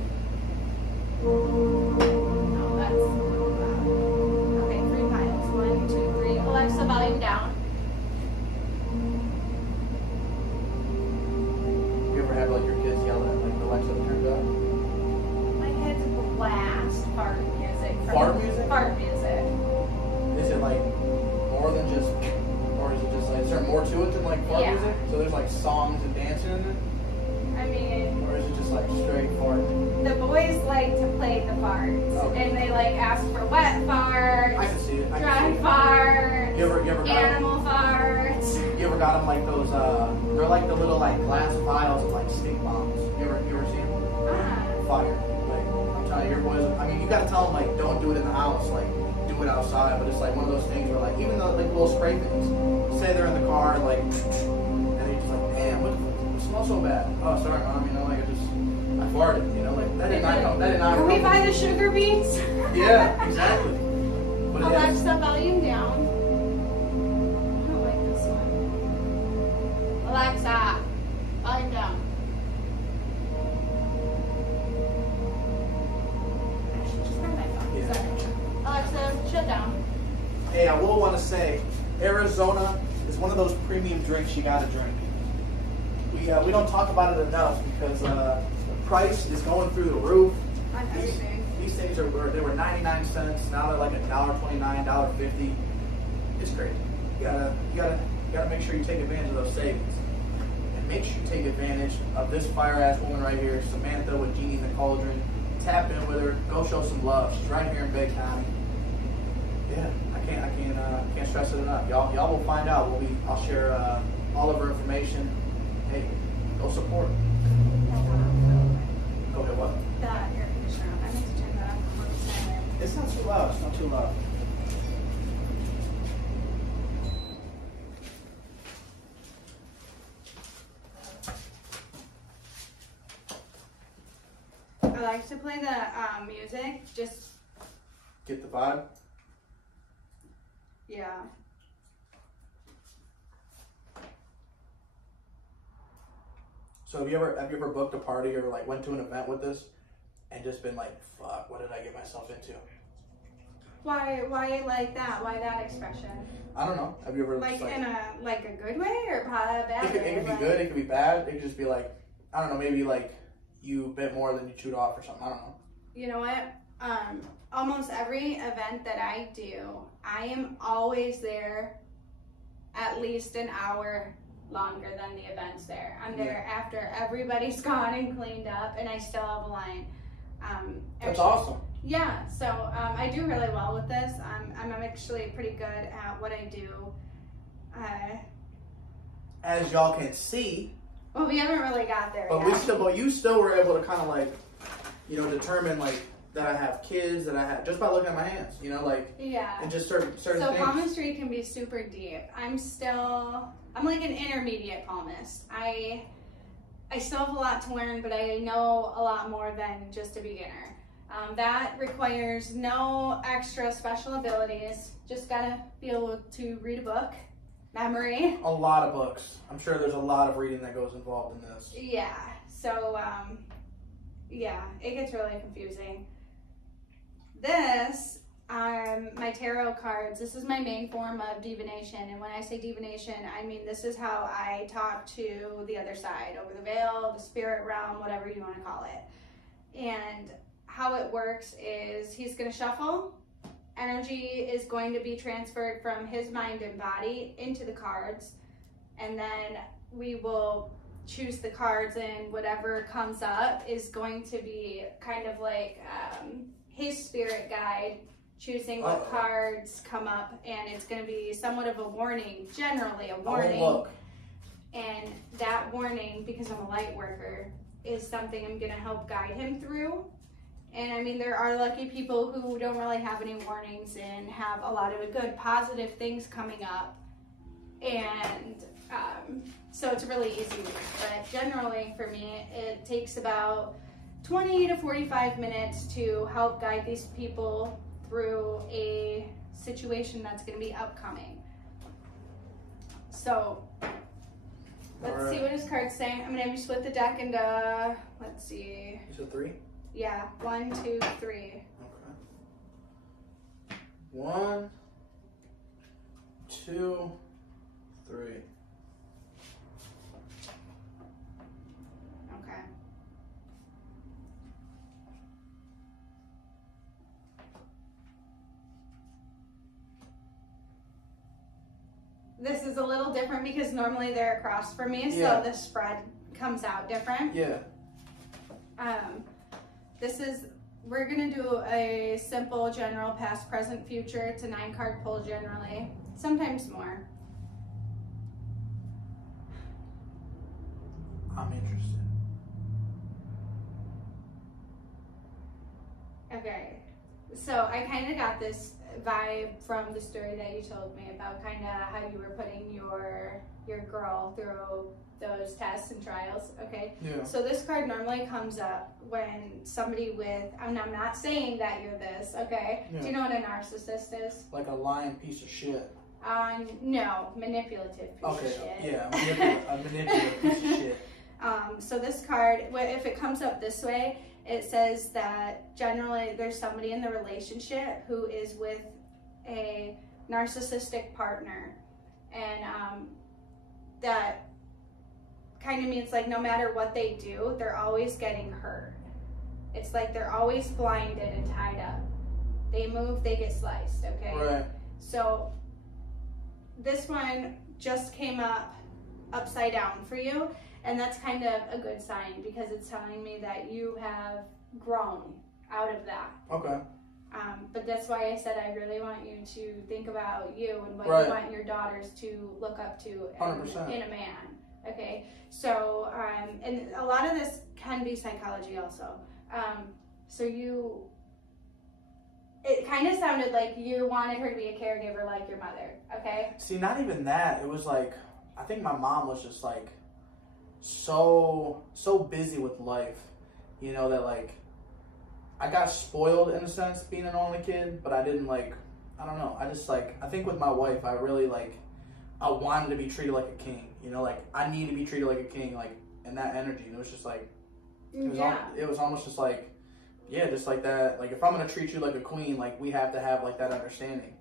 No, that's a little loud. Okay, 3 piles. 1, 2, 3. Alexa, volume down. You ever had like your kids yell at like the Alexa turned up? My kids blast fart music. Fart music? Fart music. Is it like more than just, or is it just like, is there more to it than like fart Yeah. music? So there's like songs and dancing in it? I mean, Or is it just like straight fart? the boys like to play the farts. Okay. And they like ask for wet farts, I can see it. I dry can see it. farts, You ever got animal farts. You ever got them like those, they're like the little like glass vials of like stink bombs. You ever seen them? Ah. Fire. Like, I'm telling you, your boys, I mean, you gotta tell them like, don't do it in the house, like, do it outside, but it's like one of those things where like, even though like little spray things, say they're in the car, like, and they smell so bad? Oh, sorry, Mom. You know, like I farted. You know, like that did not come. That did not. Can we buy the sugar beets? Yeah, exactly. But Alexa, volume down. I don't like this one. Alexa, volume down. I should just grab my phone. Yeah. Sorry. Alexa, shut down. Hey, I will want to say, Arizona is one of those premium drinks you gotta drink. We don't talk about it enough because the price is going through the roof. On everything. These things they were 99 cents. Now they're like $1.29, $1.50. It's crazy. You gotta make sure you take advantage of those savings, and make sure you take advantage of this fire ass woman right here, Samantha with Genie in the Cauldron. Tap in with her. Go show some love. She's right here in Bay County. Yeah, I can't stress it enough. Y'all will find out. I'll share all of her information. Hey, go support. Go ahead, what? The air conditioner. I meant to turn that off before we started. It's not too loud. It's not too loud. I like to play the music. Just Get the vibe. yeah. So have you ever booked a party or like went to an event with this and just been like, fuck, what did I get myself into? Why like that? Why that expression? I don't know. Have you ever Like just, in a good way or a bad it way? could be good, it could be bad, it could just be like, I don't know, maybe like you bit more than you chewed off or something. I don't know. You know what? Almost every event that I do, I am always there at least an hour longer than the event's there. I'm there after everybody's gone and cleaned up, and I still have a line. That's awesome. Yeah, so I do really well with this. I'm actually pretty good at what I do. As y'all can see, Well, we haven't really got there but yet. but you still were able to kind of like, you know, determine like that I have kids, that I have, just by looking at my hands, you know, like, Yeah. and just certain So things. palmistry can be super deep. I'm like an intermediate palmist. I still have a lot to learn, but I know a lot more than just a beginner. That requires no extra special abilities. Just gotta be able to read a book, memory. A lot of books. I'm sure there's a lot of reading that goes involved in this. Yeah. So yeah, it gets really confusing. This, my tarot cards, this is my main form of divination. And when I say divination, I mean this is how I talk to the other side, over the veil, the spirit realm, whatever you want to call it. And how it works is he's going to shuffle. Energy is going to be transferred from his mind and body into the cards. And then we will choose the cards, and whatever comes up is going to be kind of like his spirit guide choosing what cards come up, and it's going to be somewhat of a warning, generally a warning. Oh, look. And that warning, because I'm a light worker, is something I'm going to help guide him through. And I mean, there are lucky people who don't really have any warnings and have a lot of good positive things coming up. And so it's really easy. But generally for me, it takes about 20 to 45 minutes to help guide these people through a situation that's going to be upcoming. So let's see what his cards say. I'm going to have you split the deck into, let's see. You said 3? Yeah, 1, 2, 3. Okay. 1, 2, 3. Okay. This is a little different because normally they're across from me, Yeah. so the spread comes out different. Yeah. We're gonna do a simple general past, present, future. It's a 9-card pull generally, sometimes more. I'm interested. Okay. So I kind of got this vibe from the story that you told me about kind of how you were putting your girl through those tests and trials, okay? Yeah. So this card normally comes up when somebody with, I'm not saying that you're this, okay? Yeah. Do you know what a narcissist is? Like a lying piece of shit. No, manipulative piece of shit. Yeah, a manipulative piece of shit. So this card, if it comes up this way, it says that generally there's somebody in the relationship who is with a narcissistic partner, and that kind of means like no matter what they do, they're always getting hurt. It's like they're always blinded and tied up. They move, they get sliced, okay? Right. So this one just came up upside down for you, and that's kind of a good sign because it's telling me that you have grown out of that. Okay. But that's why I said I really want you to think about you and what Right. you want your daughters to look up to 100%. in a man. Okay, so and a lot of this can be psychology also. So it kind of sounded like you wanted her to be a caregiver like your mother. Okay. See, not even that. It was like, I think my mom was just like so busy with life, you know, that like I got spoiled in a sense being an only kid, but I didn't like, I don't know. I just like, I think with my wife, I really like, I wanted to be treated like a king, you know, like I need to be treated like a king, like in that energy. And it was just like, it was almost just like, yeah, just like that. Like if I'm going to treat you like a queen, like we have to have like that understanding.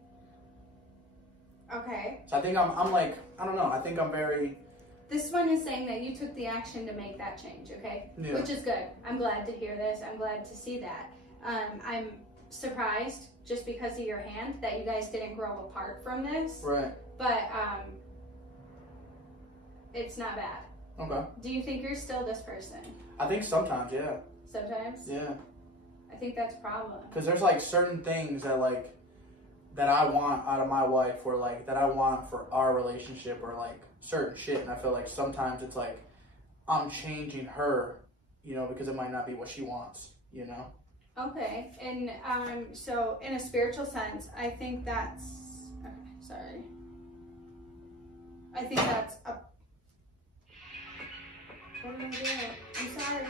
Okay. So I think I'm like, I don't know. I think I'm very... This one is saying that you took the action to make that change, okay? Yeah. Which is good. I'm glad to hear this. I'm glad to see that. I'm surprised just because of your hand that you guys didn't grow apart from this. Right. But it's not bad. Okay. Do you think you're still this person? I think sometimes, yeah. Sometimes? Yeah. I think that's a problem. Because there's like certain things that like, that I want out of my wife, or like that I want for our relationship, or like certain shit, and I feel like sometimes it's like I'm changing her, you know, because it might not be what she wants, you know. Okay, and so in a spiritual sense, I think that's I think that's a. What am I doing? I'm sorry.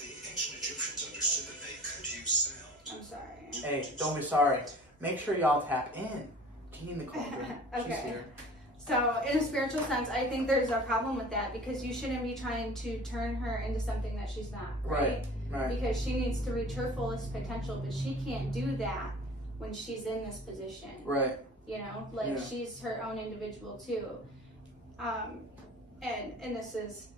The ancient Egyptians understood that they could use sound. I'm sorry. Hey, don't be sorry. Make sure y'all tap in. Genie in the cauldron. Okay. She's here. So in a spiritual sense, I think there's a problem with that because you shouldn't be trying to turn her into something that she's not, right? Right. Because she needs to reach her fullest potential, but she can't do that when she's in this position. Right. You know, like Yeah. she's her own individual too. And this is,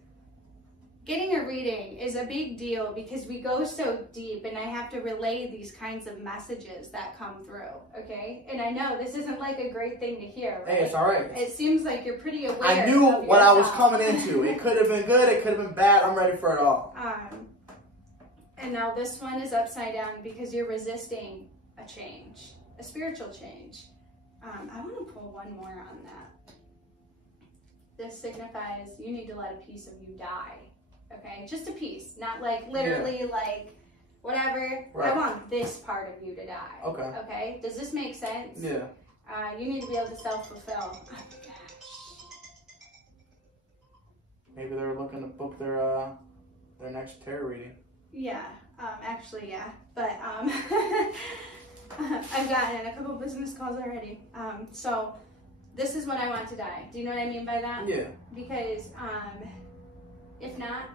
getting a reading is a big deal because we go so deep and I have to relay these kinds of messages that come through, okay? And I know this isn't like a great thing to hear, right? Hey, it's all right. It seems like you're pretty aware. I knew of what I was yourself. coming into. It could have been good. It could have been bad. I'm ready for it all. And now this one is upside down because you're resisting a change, a spiritual change. I want to pull one more on that. This signifies you need to let a piece of you die. Okay, just a piece, not like literally like whatever. Right. I want this part of you to die. Okay. Okay, does this make sense? Yeah. You need to be able to self-fulfill. Oh my gosh. Maybe they're looking to book their next tarot reading. Yeah, actually, yeah. But I've gotten a couple business calls already. So this is when I want to die. Do you know what I mean by that? Yeah. Because if not,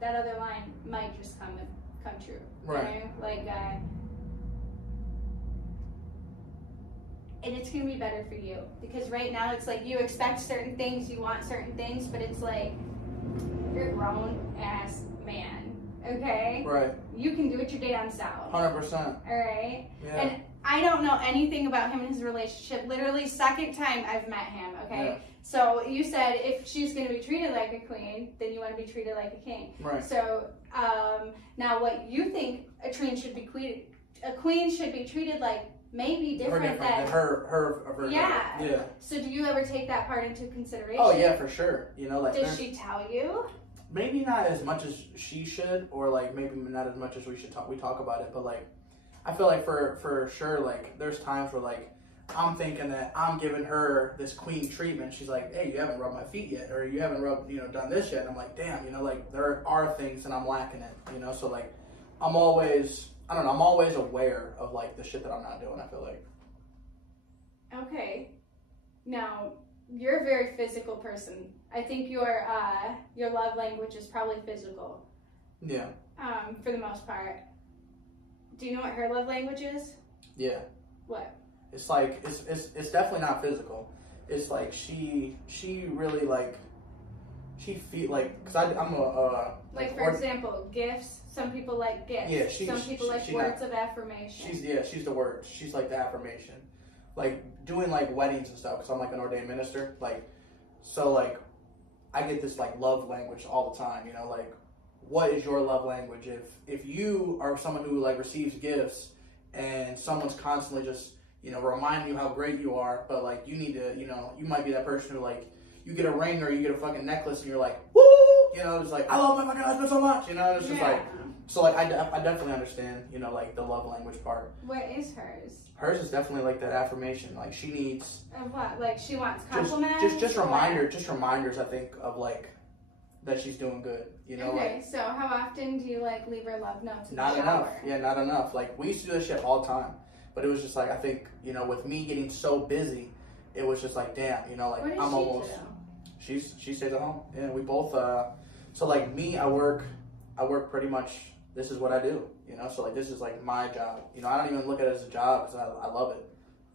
that other line might just come true. Right. You know? Like, and it's gonna be better for you because right now it's like you expect certain things, you want certain things, but it's like you're a grown ass man, okay? Right. You can do it your damn self. 100%. All right. Yeah. And I don't know anything about him and his relationship. Literally, second time I've met him. Okay. Yeah. So you said if she's going to be treated like a queen, then you want to be treated like a king. Right. So now, what you think a queen should be treated like may be different than her. Yeah. Yeah. So do you ever take that part into consideration? Oh yeah, for sure. You know, like Does she tell you? maybe not as much as she should, or like maybe not as much as we talk about it, but like I feel like for sure, like there's times where like I'm thinking that I'm giving her this queen treatment. She's like, hey, you haven't rubbed my feet yet, or you haven't rubbed, done this yet. And I'm like, damn, like there are things that I'm lacking in, so like I'm always aware of like the shit that I'm not doing, I feel like. Okay. Now, you're a very physical person. I think your love language is probably physical. Yeah. For the most part. Do you know what her love language is? Yeah. What? It's like it's definitely not physical. It's like she really like she feel like, because I'm a like for example, gifts. Some people like gifts. Yeah, some people like words of affirmation. She's the word. She's like the affirmation. Like doing like weddings and stuff, because I'm like an ordained minister. Like, so like I get this like love language all the time. Like, what is your love language? If you are someone who like receives gifts and someone's constantly just reminding you how great you are, but like you need to, you might be that person who like you get a ring or you get a fucking necklace and you're like, woo, it's like I love my husband so much, it's just like, so like I definitely understand, like the love language part. What is hers? Hers is definitely like that affirmation. Like she needs. Of what? Like she wants compliments. Just reminders. I think of like that she's doing good. Okay, like, so how often do you like leave her love notes in not the shower? Enough. Yeah, not enough. Like we used to do this shit all the time, but it was just like I think with me getting so busy, it was just like damn, like what I'm almost. Do? She stays at home. Yeah, we both. So like me, I work pretty much. This is what I do. So like this is like my job. I don't even look at it as a job because I love it.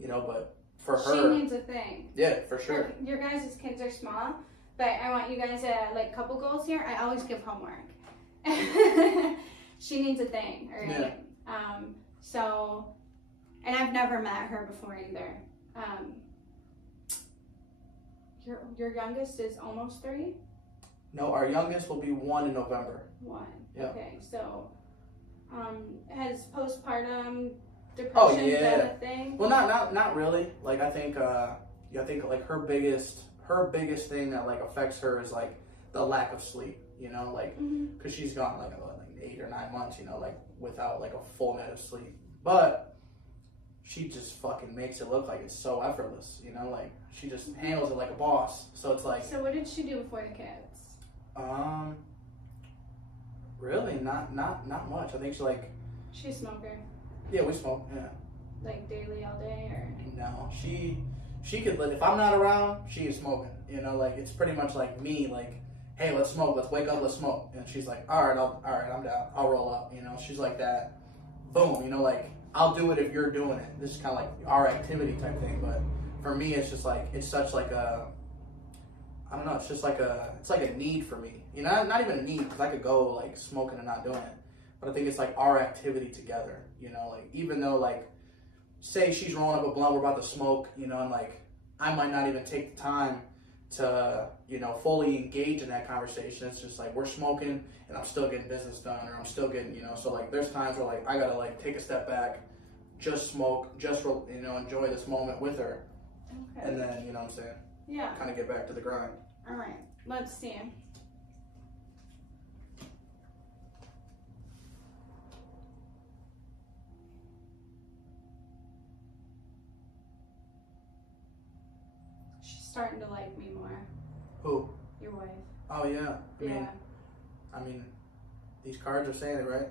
But for her, she needs a thing. Yeah, for sure. Your guys' kids are small, but I want you guys to like couple goals here. I always give homework. She needs a thing, right? Yeah. So, and I've never met her before either. Your youngest is almost 3? No, our youngest will be 1 in November. 1. Yeah. Okay, so has postpartum depression been a thing? Well, not really. Like I think like her biggest thing that like affects her is like the lack of sleep. Like because she's gone like 8 or 9 months. Like without like a full night of sleep, but she just fucking makes it look like it's so effortless. Like she just handles it like a boss. So it's like. So what did she do before the kids? Really, not much. I think She's a smoker. Yeah, we smoke. Yeah. Like daily, all day, or? No, she could. If I'm not around, she is smoking. Like it's pretty much like me. Like, hey, let's smoke. Let's wake up. Let's smoke. And she's like, all right, I'm down. I'll roll up. She's like that. Boom. Like I'll do it if you're doing it. This is kind of like our activity type thing. But for me, it's just like it's such like a. I don't know. It's just like a need for me. Not even a need because I could go like smoking and not doing it. But I think it's like our activity together. Like even though like, say she's rolling up a blunt, we're about to smoke. And like I might not even take the time to fully engage in that conversation. It's just like we're smoking and I'm still getting business done, or I'm still getting So like there's times where like I gotta like take a step back, just smoke, just enjoy this moment with her, and then what I'm saying. Yeah. Kind of get back to the grind. All right. Let's see. She's starting to like me more. Who? Your wife. Oh yeah. Yeah. I mean, these cards are saying it, right?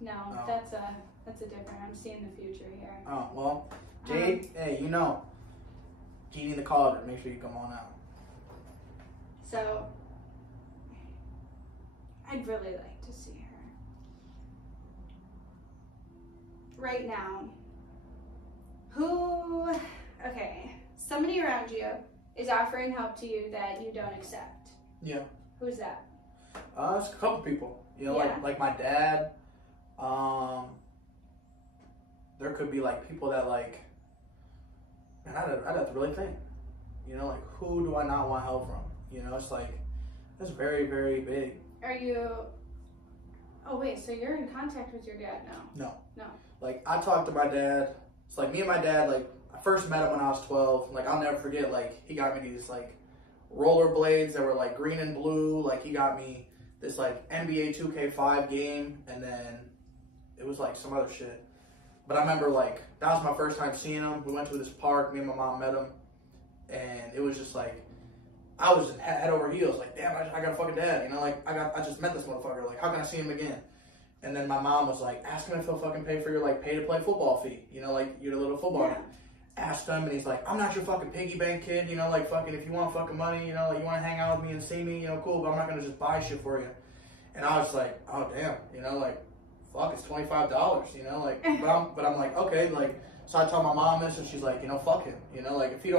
No, Oh. that's a different. I'm seeing the future here. Oh well, Jade. Hey, Genie InTheCauldron. Make sure you come on out. So, I'd really like to see her. Right now, somebody around you is offering help to you that you don't accept. Yeah. Who's that? It's a couple people. Yeah. like my dad. There could be like people that like. Man, I'd have to really think. Like who do I not want help from? It's like that's very, very big. Are you? Oh wait, so you're in contact with your dad now? No. Like I talked to my dad. It's like me and my dad. Like I first met him when I was 12. Like I'll never forget. Like he got me these like rollerblades that were like green and blue. Like he got me this like NBA 2K5 game, and then it was like some other shit. But I remember like that was my first time seeing him. We went to this park. Me and my mom met him, and it was just like I was just head over heels. Like, damn, I got a fucking dad. You know, like I just met this motherfucker. Like, how can I see him again? And then my mom was like, ask him if he'll fucking pay for your like pay to play football fee. You know, like your little football. Yeah. Asked him, and he's like, I'm not your fucking piggy bank kid. You know, like fucking if you want fucking money, you know, like you want to hang out with me and see me, you know, cool. But I'm not gonna just buy shit for you. And I was like, oh damn, you know, like fuck, it's $25. You know, like but I'm like, okay, like so I tell my mom this, and she's like, you know, fuck him. You know, like if you're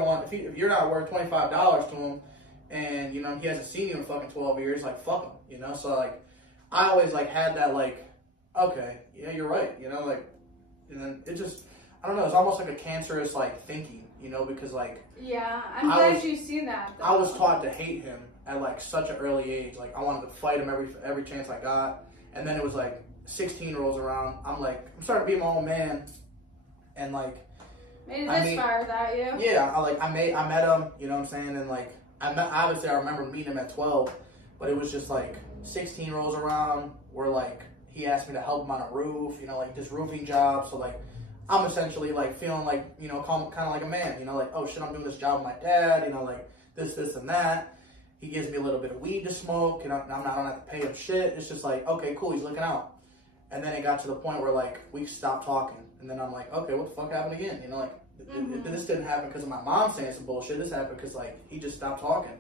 not worth $25 to him, and you know he hasn't seen you in fucking 12 years, like fuck him. You know, so like I always like had that like. Okay, yeah, you're right, you know, like, and then it just, I don't know, it's almost like a cancerous, like, thinking, you know, because, like... Yeah, I'm glad you see that, though. I was taught to hate him at, like, such an early age. Like, I wanted to fight him every chance I got, and then it was, like, 16 rolls around, I'm starting to be my own man, and, like... Made it this far without you. Yeah, I met him, you know what I'm saying, and, like, obviously I remember meeting him at 12, but it was just, like, 16 rolls around, where, like... He asked me to help him on a roof, you know, like this roofing job. So like, I'm essentially like feeling like, you know, kind of like a man, you know, like, oh shit, I'm doing this job with my dad, you know, like this and that. He gives me a little bit of weed to smoke, and I don't have to pay him shit. It's just like, okay, cool, he's looking out. And then it got to the point where like we stopped talking, and then I'm like, okay, what the fuck happened again? You know, like this didn't happen because of my mom saying some bullshit. This happened because like he just stopped talking.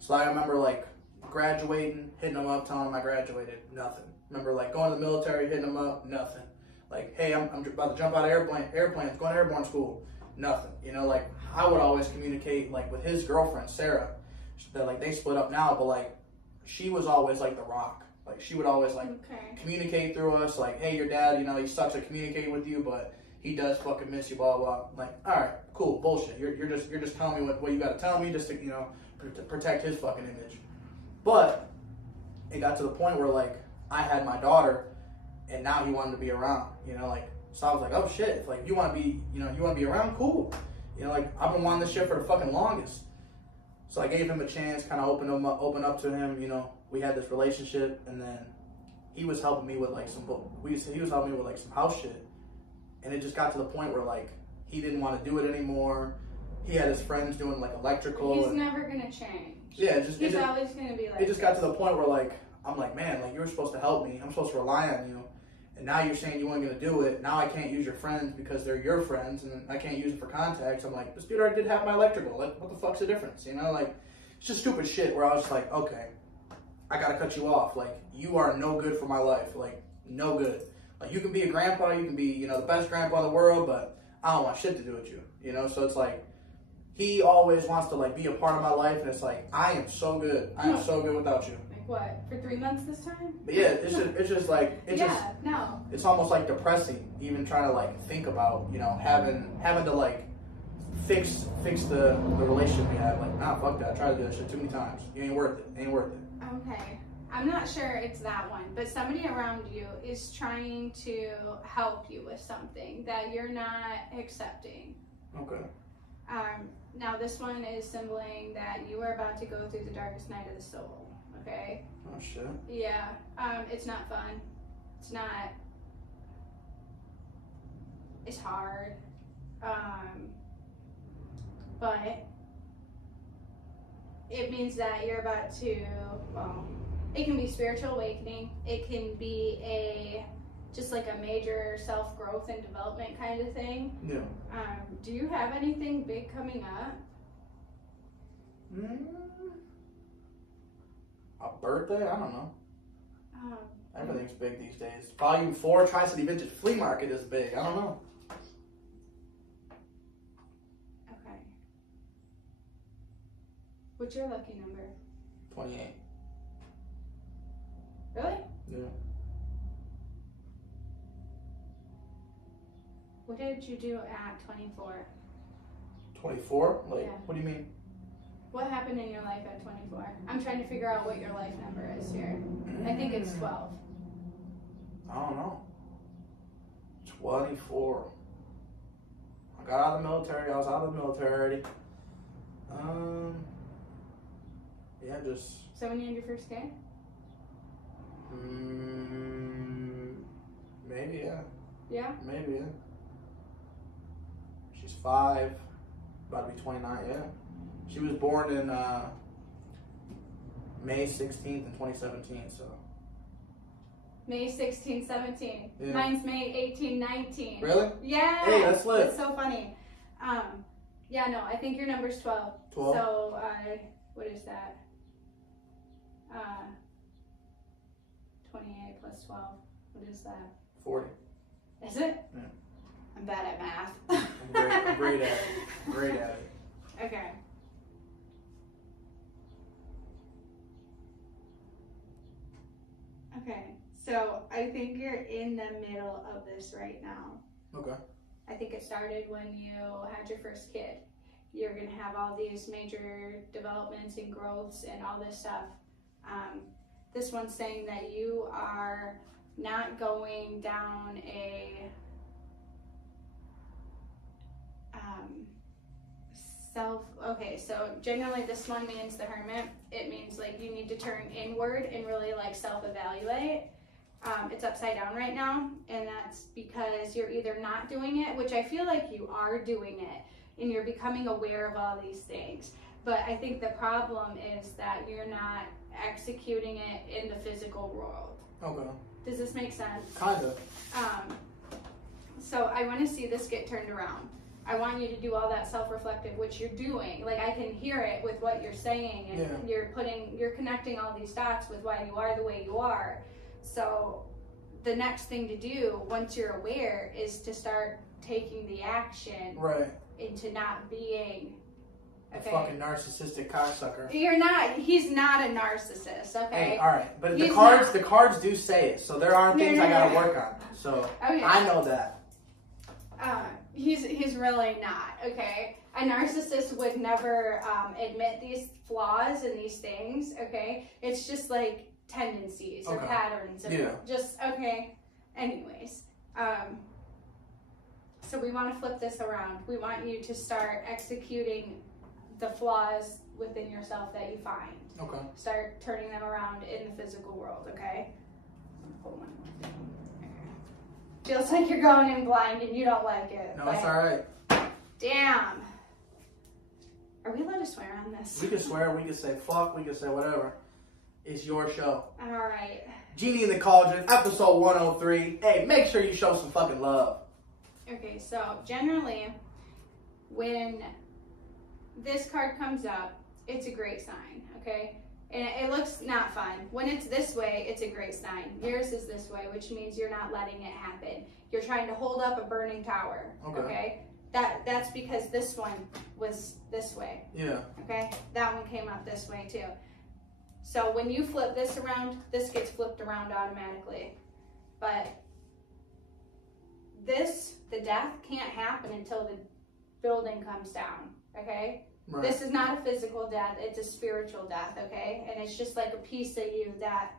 So I remember like graduating, hitting him up, telling him I graduated, nothing. Remember, like, going to the military, hitting them up, nothing. Like, hey, I'm about to jump out of airplanes, going to airborne school, nothing. You know, like, I would always communicate, like, with his girlfriend, Sarah, that, like, they split up now, but, like, she was always, like, the rock. Like, she would always, like, communicate through us, like, hey, your dad, you know, he sucks at communicating with you, but he does fucking miss you, blah, blah, blah. Like, all right, cool, bullshit. You're just telling me what you got to tell me just to, you know, protect his fucking image. But it got to the point where, like, I had my daughter, and now he wanted to be around, you know, like, so I was like, oh shit, if like you want to be around, cool, you know, like I've been wanting this shit for the fucking longest. So I gave him a chance, kind of open up to him, you know, we had this relationship, and then he was helping me with like he was helping me with like some house shit, and it just got to the point where like he didn't want to do it anymore. He had his friends doing like electrical. He's never gonna change. Yeah, he's always gonna be like. It just got to the point where like. I'm like, man, like you were supposed to help me. I'm supposed to rely on you. And now you're saying you weren't going to do it. Now I can't use your friends because they're your friends, and I can't use it for contacts. I'm like, this dude already did half my electrical. Like, what the fuck's the difference? You know, like, it's just stupid shit where I was just like, okay, I got to cut you off. Like, you are no good for my life. Like, no good. Like, you can be a grandpa. You can be, you know, the best grandpa in the world, but I don't want shit to do with you. You know, so it's like, he always wants to, like, be a part of my life, and it's like, I am so good. I am so good without you. What, for 3 months this time? But yeah, it's just like no. It's almost like depressing, even trying to like think about, you know, having to like fix the relationship we have. Like, nah, fuck that. I tried to do that shit too many times. It ain't worth it. Okay. I'm not sure it's that one, but somebody around you is trying to help you with something that you're not accepting. Okay. Now this one is symboling that you are about to go through the darkest night of the soul. Okay. Oh shit. Yeah. It's not fun. It's not. It's hard. But it means that you're about to. Well, it can be spiritual awakening. It can be just like a major self-growth and development kind of thing. Yeah. Do you have anything big coming up? A birthday? I don't know. Everything's big these days. Volume 4, Tri-City Vintage Flea Market is big. I don't know. Okay. What's your lucky number? 28. Really? Yeah. What did you do at 24? 24? Like, yeah. What do you mean? What happened in your life at 24? I'm trying to figure out what your life number is here. I think it's 12. I don't know. 24. I got out of the military. I was out of the military already. Yeah, just. So when you had your first kid? Maybe, yeah. Yeah? Maybe, yeah. She's 5, about to be 29, yeah. She was born in May 16th in 2017, so. May 16, 17. Yeah. Mine's May 18, 19. Really? Yeah. Hey, that's lit. It's so funny. Yeah, no, I think your number's 12. 12? So, what is that? 28 plus 12. What is that? 40. Is it? Yeah. I'm bad at math. I'm great at it. Great at it. Okay. Okay, so I think you're in the middle of this right now. Okay. I think it started when you had your first kid. You're going to have all these major developments and growths and all this stuff. This one's saying that you are not going down a okay, so generally this one means the hermit. It means like you need to turn inward and really like self-evaluate. It's upside down right now, and that's because you're either not doing it, which I feel like you are doing it, and you're becoming aware of all these things. But I think the problem is that you're not executing it in the physical world. Okay. Does this make sense? Kind of. So I want to see this get turned around. I want you to do all that self-reflective, which you're doing. Like I can hear it with what you're saying, and you're connecting all these dots with why you are the way you are. So the next thing to do once you're aware is to start taking the action into not being a fucking narcissistic cocksucker. You're not. He's not a narcissist. Okay. Hey, all right, but the cards do say it, so there are things I gotta work on. So I know that. He's really not, okay? A narcissist would never admit these flaws and these things, okay? It's just like tendencies or patterns. Just, okay. Anyways, so we want to flip this around. We want you to start executing the flaws within yourself that you find. Okay. Start turning them around in the physical world, okay? Hold on. Feels like you're going in blind and you don't like it. No, it's alright. Damn. Are we allowed to swear on this? We can swear, we can say fuck, we can say whatever. It's your show. Alright. Genie in the Cauldron, episode 103. Hey, make sure you show some fucking love. Okay, so generally, when this card comes up, it's a great sign, okay? And it looks not fun. When it's this way, it's a great sign. Yours is this way, which means you're not letting it happen. You're trying to hold up a burning tower, okay? That's because this one was this way. Yeah. Okay? That one came up this way too. So when you flip this around, this gets flipped around automatically. But the death can't happen until the building comes down, okay? Right. This is not a physical death, it's a spiritual death, okay? And it's just like a piece of you that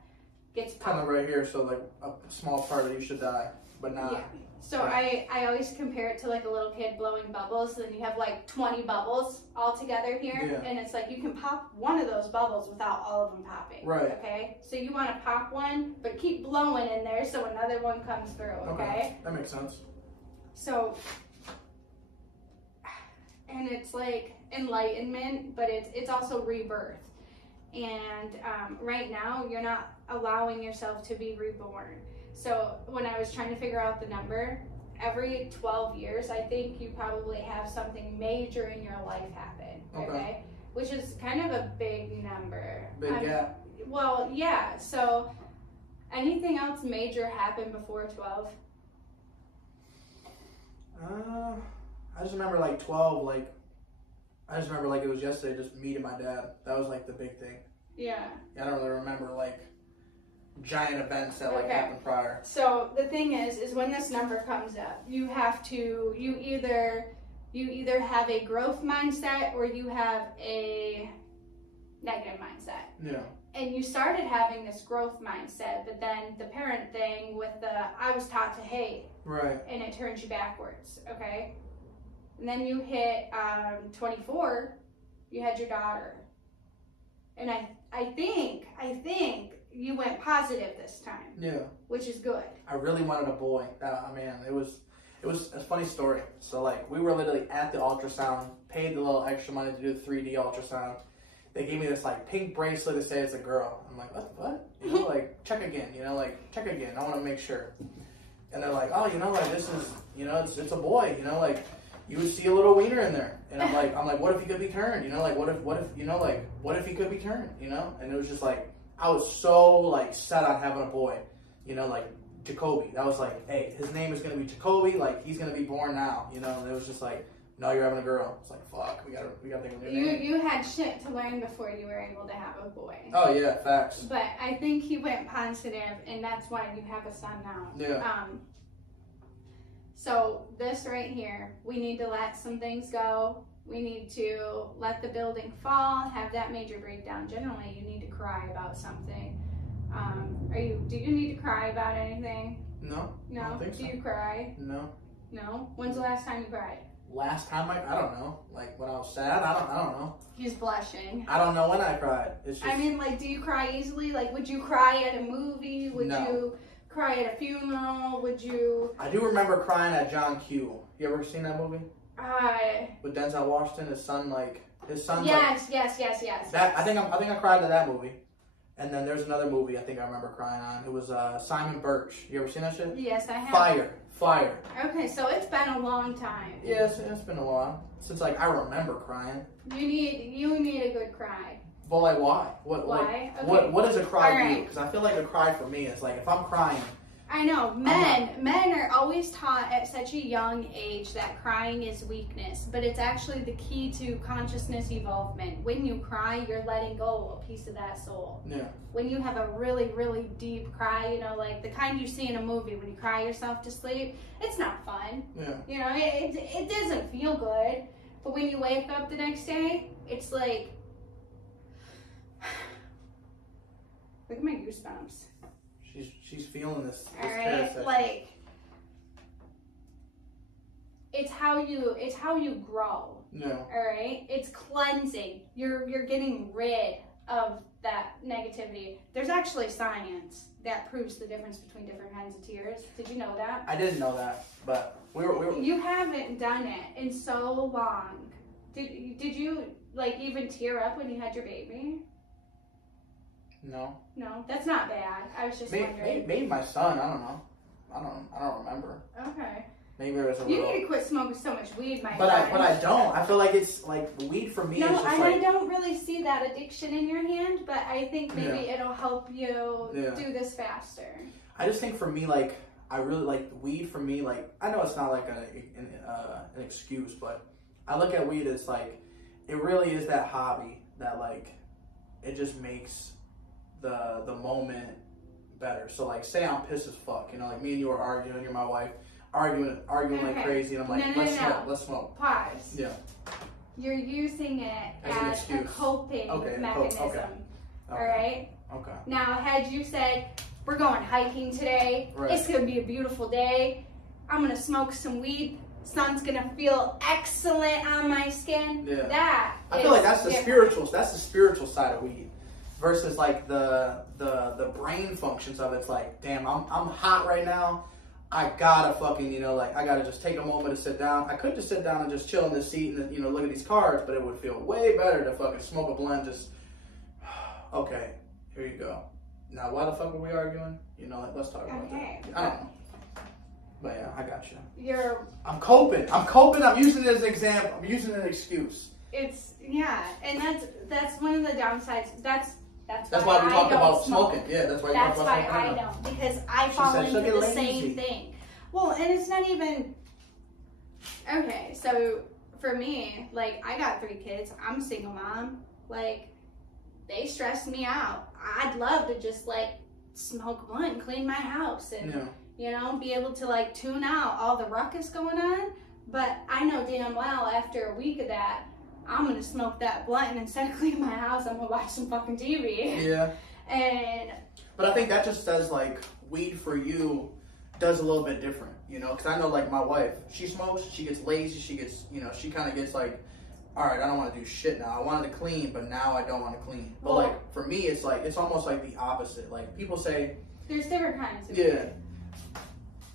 gets popped. Kind of right here, so like a small part of you should die, but not. Yeah. So I always compare it to like a little kid blowing bubbles, and you have like 20 bubbles all together here, and it's like you can pop one of those bubbles without all of them popping, okay? So you want to pop one, but keep blowing in there so another one comes through, okay? That makes sense. So, and it's like enlightenment, but it's also rebirth. And right now, you're not allowing yourself to be reborn. So when I was trying to figure out the number, every 12 years, I think you probably have something major in your life happen, okay? Which is kind of a big number. Big gap. Well, yeah. So anything else major happen before 12? I just remember like 12, like, I just remember like it was yesterday, just meeting my dad. That was like the big thing. Yeah. I don't really remember like giant events that like happened prior. So the thing is when this number comes up, you have to, you either have a growth mindset or you have a negative mindset. Yeah. And you started having this growth mindset, but then the parent thing with the, I was taught to hate. Right. And it turns you backwards, okay? And then you hit 24, you had your daughter. And I think you went positive this time. Yeah. Which is good. I really wanted a boy. It was a funny story. So like we were literally at the ultrasound, paid the little extra money to do the 3D ultrasound. They gave me this like pink bracelet to say it's a girl. I'm like, what? You know, like check again. You know, like check again. I want to make sure. And they're like, oh, you know, like this is, you know, it's a boy. You know, like you would see a little wiener in there. And I'm like, what if he could be turned? You know, like what if you know, like what if he could be turned? You know, and it was just like I was so like set on having a boy. You know, like Jacoby. That was like, hey, his name is gonna be Jacoby. Like he's gonna be born now. You know, and it was just like, no, you're having a girl. It's like, fuck, we gotta think of a new name. You had shit to learn before you were able to have a boy. Oh yeah, facts. But I think he went positive, and that's why you have a son now. Yeah. So this right here, we need to let some things go. We need to let the building fall, have that major breakdown. Generally, you need to cry about something. Do you need to cry about anything? No. No? I don't think so. Do you cry? No. No? When's the last time you cried? Last time I don't know. Like when I was sad, I don't know. He's blushing. I don't know when I cried. It's just, I mean, like, do you cry easily? Like, would you cry at a movie? Would No. you cry at a funeral? Would you? I do remember crying at John Q. You ever seen that movie? With Denzel Washington, his son's Yes. that. I think I cried at that movie. And then there's another movie I think I remember crying on. It was Simon Birch. You ever seen that shit? Yes, I have. Fire. Okay, so it's been a long time. Yes, it's been a while since like I remember crying. You need a good cry. But like, why? Why? Like, Okay. what does a cry All do? right. Because I feel like a cry for me is like if I'm crying. I know, men are always taught at such a young age that crying is weakness, but it's actually the key to consciousness evolvement. When you cry, you're letting go a piece of that soul. Yeah. When you have a really, really deep cry, you know, like the kind you see in a movie when you cry yourself to sleep, it's not fun. Yeah. You know, it doesn't feel good, but when you wake up the next day, it's like, look at my goosebumps. She's feeling this. All right, like it's how you grow. No. All right, it's cleansing. You're getting rid of that negativity. There's actually science that proves the difference between different kinds of tears. Did you know that? I didn't know that, but we were. You haven't done it in so long. Did you like even tear up when you had your baby? No. No, that's not bad. I was just wondering. Maybe my son. I don't know. I don't remember. Okay. Maybe there was a You little. need to quit smoking so much weed, my But friend. I don't. I feel like it's like weed for me. No, is just and like, I don't really see that addiction in your hand, but I think maybe Yeah. it'll help you Yeah. do this faster. I just think for me, like I really like weed. For me, like I know it's not like an excuse, but I look at weed as like it really is that hobby that like it just makes the moment better. So like say I'm pissed as fuck, you know, like me and you are arguing, you're my wife, arguing like Okay. crazy, and I'm like, No. let's smoke. Pause. Yeah. You're using it As an as a excuse. coping Okay, mechanism. okay. All right? Okay. Now, had you said, we're going hiking today, Right. it's going to be a beautiful day, I'm going to smoke some weed, sun's going to feel excellent on my skin, Yeah. I feel like that's the spiritual side of weed. Versus like the brain functions of it's like, damn, I'm hot right now. I gotta fucking, you know, like I gotta just take a moment to sit down. I could just sit down and just chill in the seat and, you know, look at these cards, but it would feel way better to fucking smoke a blunt. Just okay, here you go. Now why the fuck were we arguing? You know, like, let's talk about that. I don't know. But yeah, I got you. I'm coping. I'm using it as an example. I'm using it as an excuse. And that's one of the downsides. That's why we talked about smoke. smoking. Yeah, that's why. That's why I don't, because I fall into the same thing. Well, and it's not even. Okay, so for me, like I got 3 kids. I'm a single mom. Like they stress me out. I'd love to just like smoke a blunt and clean my house and you know be able to like tune out all the ruckus going on. But I know damn well after a week of that, I'm gonna smoke that blunt, and instead of cleaning my house, I'm gonna watch some fucking TV. Yeah. But I think that just says like weed for you does a little bit different, you know? Because I know like my wife, she smokes, she gets lazy, she gets, you know, she kind of gets like all right, I don't want to do shit now. I wanted to clean, but now I don't want to clean. But Well, like for me, it's like it's almost like the opposite. Like people say, there's different kinds of yeah. weed.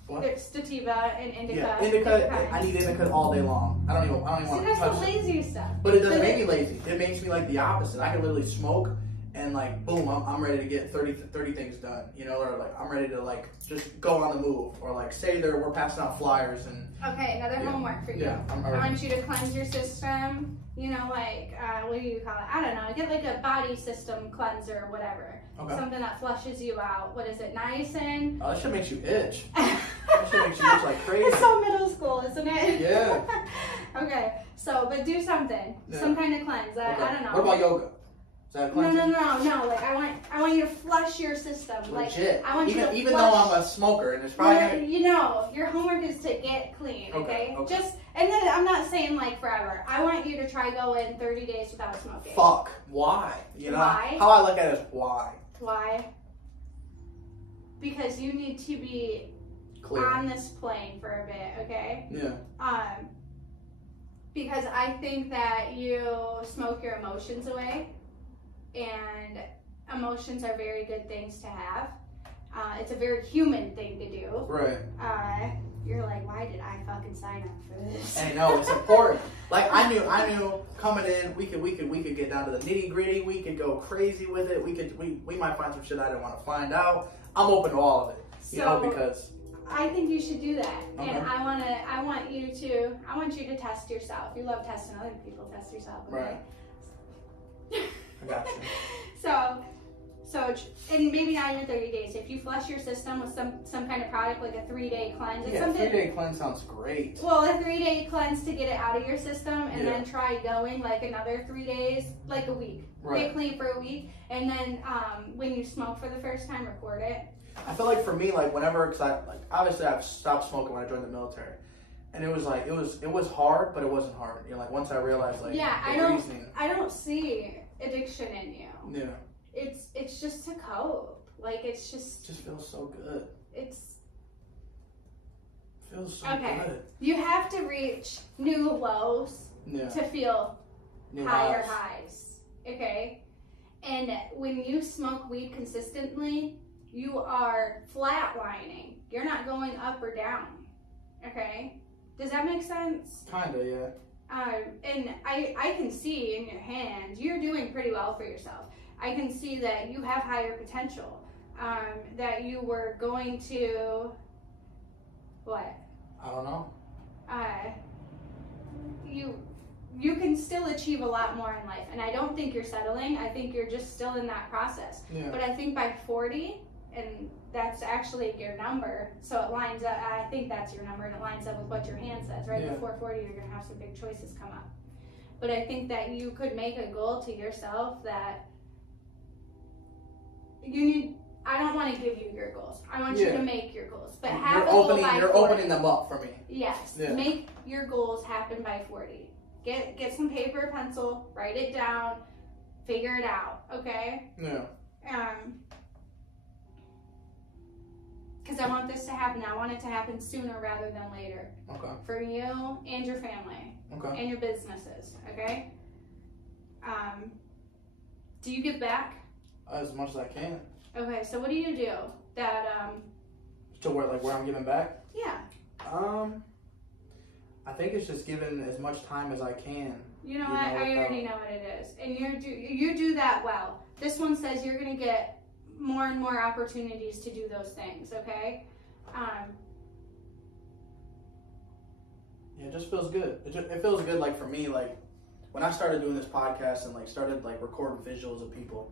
What? There's sativa and indica. Yeah, different indica. kinds. I need indica all day long. I don't even See, want to that's touch the it. lazy stuff. But it doesn't make me lazy. It makes me like the opposite. I can literally smoke and like boom, I'm ready to get 30 things done. You know, or like I'm ready to like just go on the move, or like say we're passing out flyers and. Okay, another homework for you. Yeah, I want you to cleanse your system. You know, like, what do you call it? I don't know. Get like a body system cleanser or whatever. Okay. Something that flushes you out. What is it? Niacin? Oh, that shit makes you itch. That shit makes you itch like crazy. It's so middle school, isn't it? Yeah. Okay, so, but do something. Yeah. Some kind of cleanse. Okay. I don't know. What about yoga? Is that a No. cleansing? Like, I want you to flush your system. Legit. Like, I want you to even flush. though I'm a smoker, and it's probably You know, your homework is to get clean, okay? Just, and then I'm not saying like forever. I want you to try going 30 days without smoking. fuck. Why? You know Why? how I look at it is why. Why? Because you need to be Clear. on this plane for a bit, okay? Yeah. Because I think that you smoke your emotions away, and emotions are very good things to have. It's a very human thing to do. Right. You're like, why did I fucking sign up for this? Hey, no, it's important. Like I knew coming in, we could get down to the nitty gritty. We could go crazy with it. We might find some shit I didn't want to find out. I'm open to all of it. You know, because I think you should do that. Okay. And I want you to test yourself. You love testing other people, test yourself, okay? Right. I got you. So, and maybe not even 30 days. If you flush your system with some kind of product, like a 3-day cleanse, Yeah, 3-day cleanse sounds great. Well, a 3-day cleanse to get it out of your system, and Yeah. then try going like another 3 days, like a week. Right. Get clean for a week, and then when you smoke for the first time, record it. I feel like for me, like whenever, cause obviously I've stopped smoking when I joined the military, and it was like it was hard, but it wasn't hard. You know, like once I realized like I don't see addiction in you. Yeah. It's just to cope. Like it just feels so good. It feels so okay. good. You have to reach new lows Yeah. to feel New higher highs. Okay? And when you smoke weed consistently, you are flatlining. You're not going up or down. Okay? Does that make sense? Kinda, yeah. And I can see in your hand, you're doing pretty well for yourself. I can see that you have higher potential. That you were going to, what? I don't know. You can still achieve a lot more in life. And I don't think you're settling. I think you're just still in that process. Yeah. But I think by 40, and that's actually your number, so it lines up, I think that's your number, and it lines up with what your hand says, right? Yeah. Before 40, you're going to have some big choices come up. But I think that you could make a goal to yourself that you need. I don't want to give you your goals. I want you to make your goals. But have a goal by 40. You're opening them up for me. Yes. Yeah. Make your goals happen by 40. Get some paper, pencil, write it down, figure it out, okay? Yeah. Because I want this to happen. I want it to happen sooner rather than later. Okay. For you and your family. Okay. And your businesses, okay? Do you give back? As much as I can. Okay, so what do you do that, To where I'm giving back? yeah. I think it's just giving as much time as I can. You know what? I already know what it is. And you do that well. This one says you're going to get more and more opportunities to do those things, okay? Yeah, it just feels good. It feels good, like, for me, like, when I started doing this podcast and, like, started, like, recording visuals of people,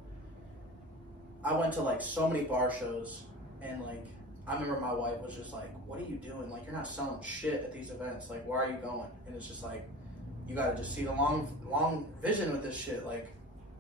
I went to, like, so many bar shows, and, like, I remember my wife was just like, what are you doing? Like, you're not selling shit at these events. Like, why are you going? And it's just like, you gotta just see the long vision with this shit. Like,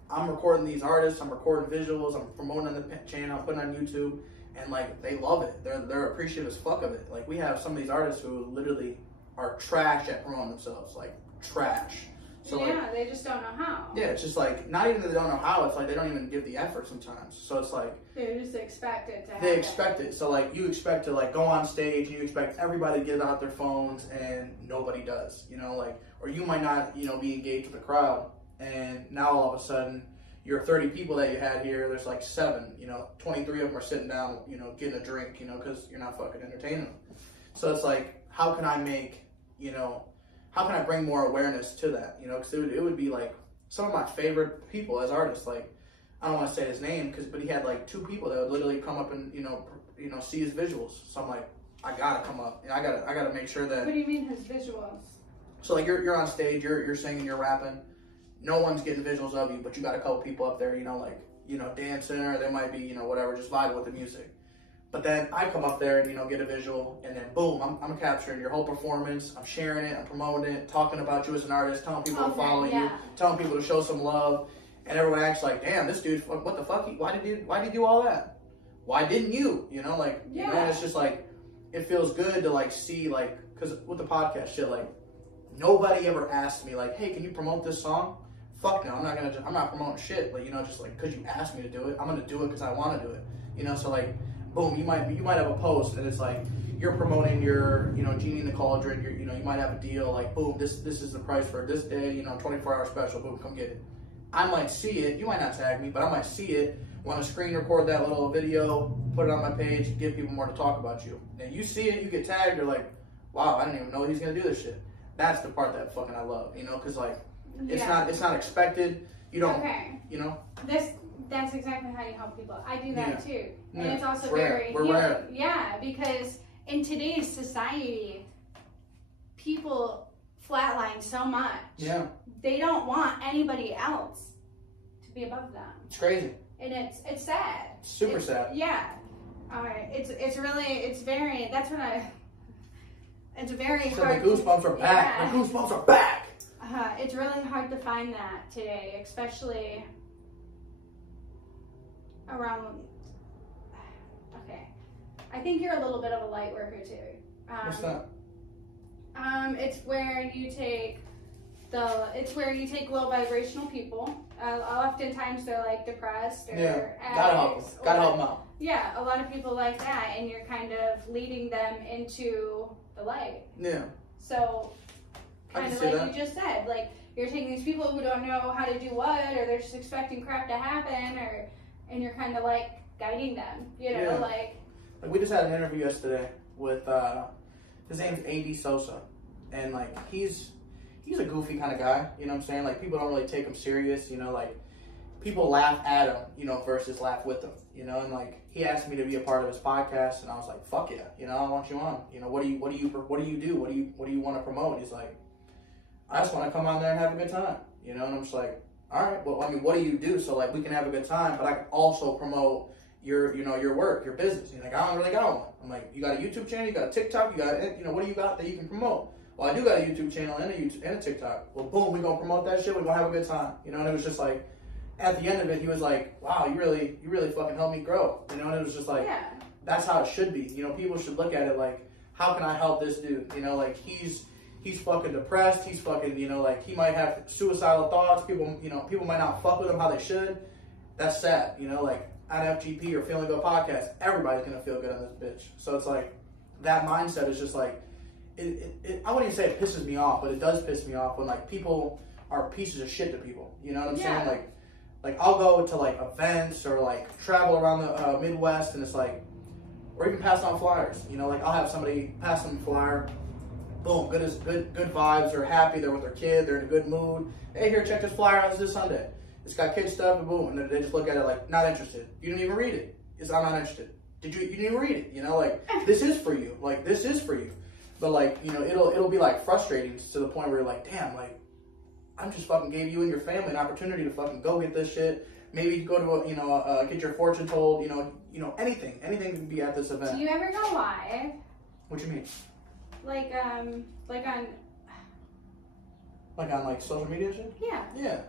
I'm recording these artists, I'm recording visuals, I'm promoting on the channel, I'm putting on YouTube, and, like, they love it. They're appreciative as fuck of it. Like, we have some of these artists who literally are trash at promoting themselves. Like, trash. So, yeah, like, they just don't know how. yeah, it's just like, not even that they don't know how, it's like they don't even give the effort sometimes. So it's like, They just expect it to happen. they expect it. So, like, you expect to, like, go on stage and you expect everybody to get out their phones and nobody does, you know, like, or you might not, you know, be engaged with the crowd. And now all of a sudden, your 30 people that you had here, there's like 7, you know, 23 of them are sitting down, you know, getting a drink, you know, because you're not fucking entertaining them. So it's like, how can I make, you know, how can I bring more awareness to that, you know, because it would be like some of my favorite people as artists, like, I don't want to say his name, but he had like 2 people that would literally come up and, you know, see his visuals. So I'm like, I gotta come up, and I gotta make sure that. What do you mean his visuals? So like you're on stage, you're singing, you're rapping. No one's getting visuals of you, but you got a couple people up there, you know, like, you know, dancing, or they might be, you know, whatever, just vibing with the music. But then I come up there and, you know, get a visual, and then boom, I'm capturing your whole performance. I'm sharing it, I'm promoting it, talking about you as an artist, telling people to follow you, telling people to show some love, and everyone acts like, damn, this dude, what the fuck? Why did you do all that? Why didn't you? You know, like, you know, it's just like, it feels good to like see, like, because with the podcast shit, like, nobody ever asked me like, hey, can you promote this song? Fuck no, I'm not promoting shit. Like, you know, just like, because you asked me to do it, I'm gonna do it because I want to do it. You know, so like, boom, you might have a post and it's like, you're promoting your, you know, Genie in the Cauldron. You know, you might have a deal like, boom, this is the price for this day. You know, 24-hour special. Boom, come get it. I might see it. You might not tag me, but I might see it. Want to screen record that little video, put it on my page, give people more to talk about you. And you see it, you get tagged. You're like, wow, I didn't even know he's gonna do this shit. That's the part that fucking I love. You know, because like, it's not expected. You don't. Okay. You know. That's exactly how you help people. I do that too, and it's also We're healing. rare. Yeah, because in today's society, people flatline so much. Yeah. They don't want anybody else to be above them. It's crazy. And it's sad. Super sad. Yeah. It's very. That's when it's very so hard. The goosebumps are back. Yeah. The goosebumps are back. It's really hard to find that today, especially around. Okay, I think you're a little bit of a light worker too. What's that? It's where you take low vibrational people. Oftentimes they're like depressed or gotta help them out. Yeah, a lot of people like that, and you're kind of leading them into the light. Yeah. So, kind of like you just said, like you're taking these people who don't know how to do what, or they're just expecting crap to happen, and you're kind of like guiding them. You know, like we just had an interview yesterday with his name's A.D. Sosa, and like he's a goofy kind of guy, you know what I'm saying? Like, people don't really take him serious, you know, like, people laugh at him, you know, versus laugh with him, you know, and like, he asked me to be a part of his podcast, and I was like, fuck yeah, you know, I want you on, you know, what do you do? What do you want to promote? And he's like, I just want to come on there and have a good time, you know, and I'm just like, all right, well, I mean, what do you do? So like, we can have a good time, but I can also promote your, you know, your work, your business. He's like, I don't really got one. I'm like, you got a YouTube channel, you got a TikTok, you got, you know, what do you got that you can promote? Well, I do got a YouTube channel and a TikTok. Well, boom, we're going to promote that shit. We're going to have a good time. You know, and it was just like, at the end of it, he was like, wow, you really fucking helped me grow. You know, and it was just like, that's how it should be. You know, people should look at it like, how can I help this dude? You know, like, he's fucking depressed. He's fucking, you know, like, he might have suicidal thoughts. People, you know, people might not fuck with him how they should. That's sad. You know, like, at FGP or Feeling Good Podcast, everybody's going to feel good on this bitch. So it's like, that mindset is just like, I wouldn't even say it pisses me off, but it does piss me off when like people are pieces of shit to people. You know what I'm saying? Like I'll go to like events or like travel around the Midwest, and it's like, or even pass on flyers. You know, like I'll have somebody pass them a flyer. Boom, good vibes. They're happy. They're with their kid. They're in a good mood. Hey, here, check this flyer out. It's this Sunday. It's got kid stuff, and boom, and they just look at it like, not interested. You didn't even read it. I'm not interested. You didn't even read it. You know, like this is for you. Like this is for you. But like, you know, it'll be like frustrating to the point where you're like, damn, like, I just fucking gave you and your family an opportunity to fucking go get this shit. Maybe go to get your fortune told. You know, anything can be at this event. Do you ever go live? What you mean? Like on like social media shit? Yeah.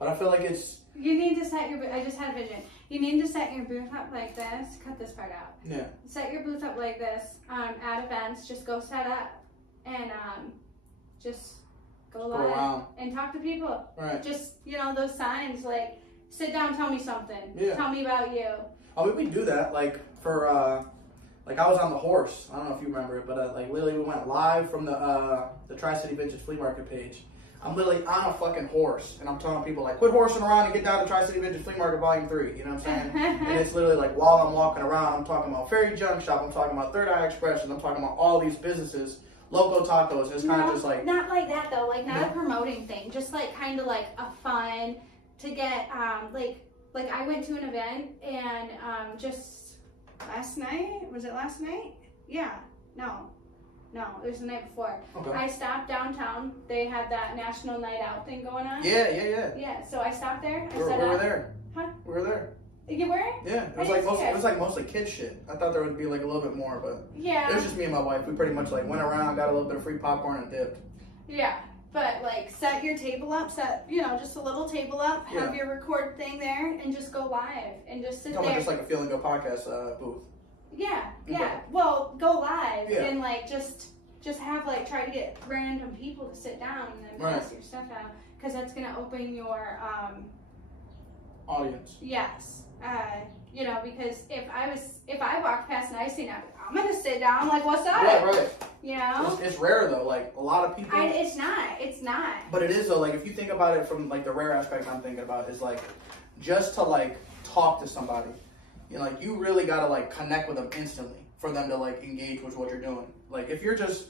But I feel like it's. You need to set your. I just had a vision. You need to set your booth up like this. Cut this part out. Yeah. Set your booth up like this. At events, just go set up and just go live around and talk to people. Right. Just those signs like sit down, tell me something. Yeah. Tell me about you. Oh, we do that like for like I was on the horse. I don't know if you remember it, but like literally we went live from the Tri-City Vintage Flea Market page. I'm literally on a fucking horse, and I'm telling people like, quit horsing around and get down to Tri-City Vintage Flea Market Volume 3. You know what I'm saying? And it's literally like while I'm walking around, I'm talking about Fairy Junk Shop, I'm talking about Third Eye Expressions, I'm talking about all these businesses, Loco Tacos. It's kind of just like not like that though, like not a promoting thing, just like kind of like a fun to get like I went to an event and just last night. Was it last night? Yeah. No, it was the night before. Okay. I stopped downtown. They had that National Night Out thing going on. Yeah, so I stopped there. We were there. Huh? We were there. You were? Yeah. It was like mostly kid shit. I thought there would be like a little bit more, but yeah. It was just me and my wife. We pretty much like went around, got a little bit of free popcorn and dipped. Yeah. But like set your table up, just a little table up, have your record thing there, and just go live and just sit there. Just like a Feeling Good podcast booth. Yeah. Well, go live and like just have like try to get random people to sit down and then pass your stuff out, because that's gonna open your audience. Yes. Because if I walked past and I seen it, I'm gonna sit down. Like, what's up? Right. You know. It's rare though. Like a lot of people. It's not. But it is though. Like if you think about it from like the rare aspect I'm thinking about is like just to like talk to somebody. You know, like you really gotta like connect with them instantly for them to like engage with what you're doing. Like if you're just,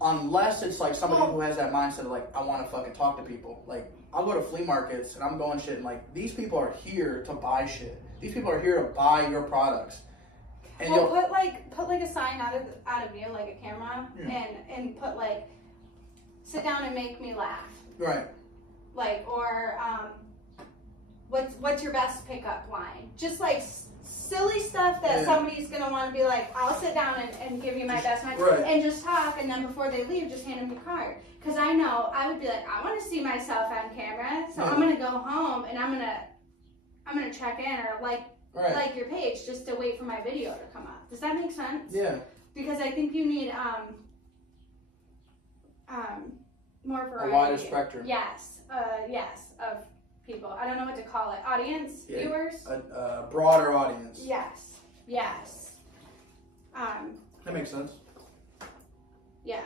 unless it's like somebody who has that mindset of like, I want to fucking talk to people. Like I'll go to flea markets and I'm going shit and like these people are here to buy shit. These people are here to buy your products. And well, put like a sign out of you, like a camera, and put like, sit down and make me laugh. Right. Like, or what's your best pickup line? Just like silly stuff that somebody's gonna want to be like, I'll sit down and give you my best line and just talk, and then before they leave, just hand them your card. Because I know I would be like, I want to see myself on camera, so I'm gonna go home and I'm gonna check in or like your page just to wait for my video to come up. Does that make sense? Yeah. Because I think you need more variety. A wider spectrum. Yes, of people. I don't know what to call it. Audience, viewers. A broader audience. Yes. That makes sense. Yeah.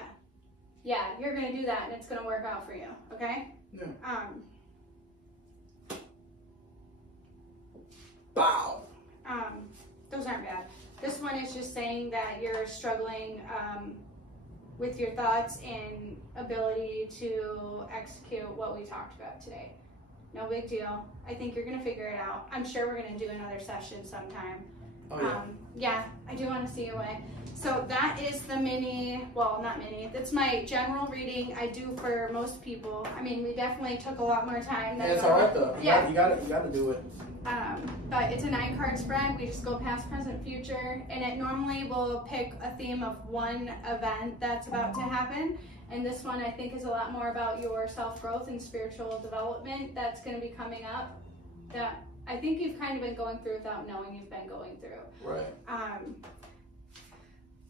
You're gonna do that, and it's gonna work out for you. Okay. Yeah. Bow. Those aren't bad. This one is just saying that you're struggling with your thoughts and ability to execute what we talked about today. No big deal. I think you're going to figure it out. I'm sure we're going to do another session sometime. Oh, yeah. I do want to see you away. So that is the mini, well, not mini, that's my general reading I do for most people. I mean, we definitely took a lot more time. It's all right though. Yeah. You got to do it. But it's a 9-card spread. We just go past, present, future, and it normally will pick a theme of one event that's about to happen. And this one I think is a lot more about your self-growth and spiritual development that's going to be coming up that I think you've kind of been going through without knowing you've been going through. Right.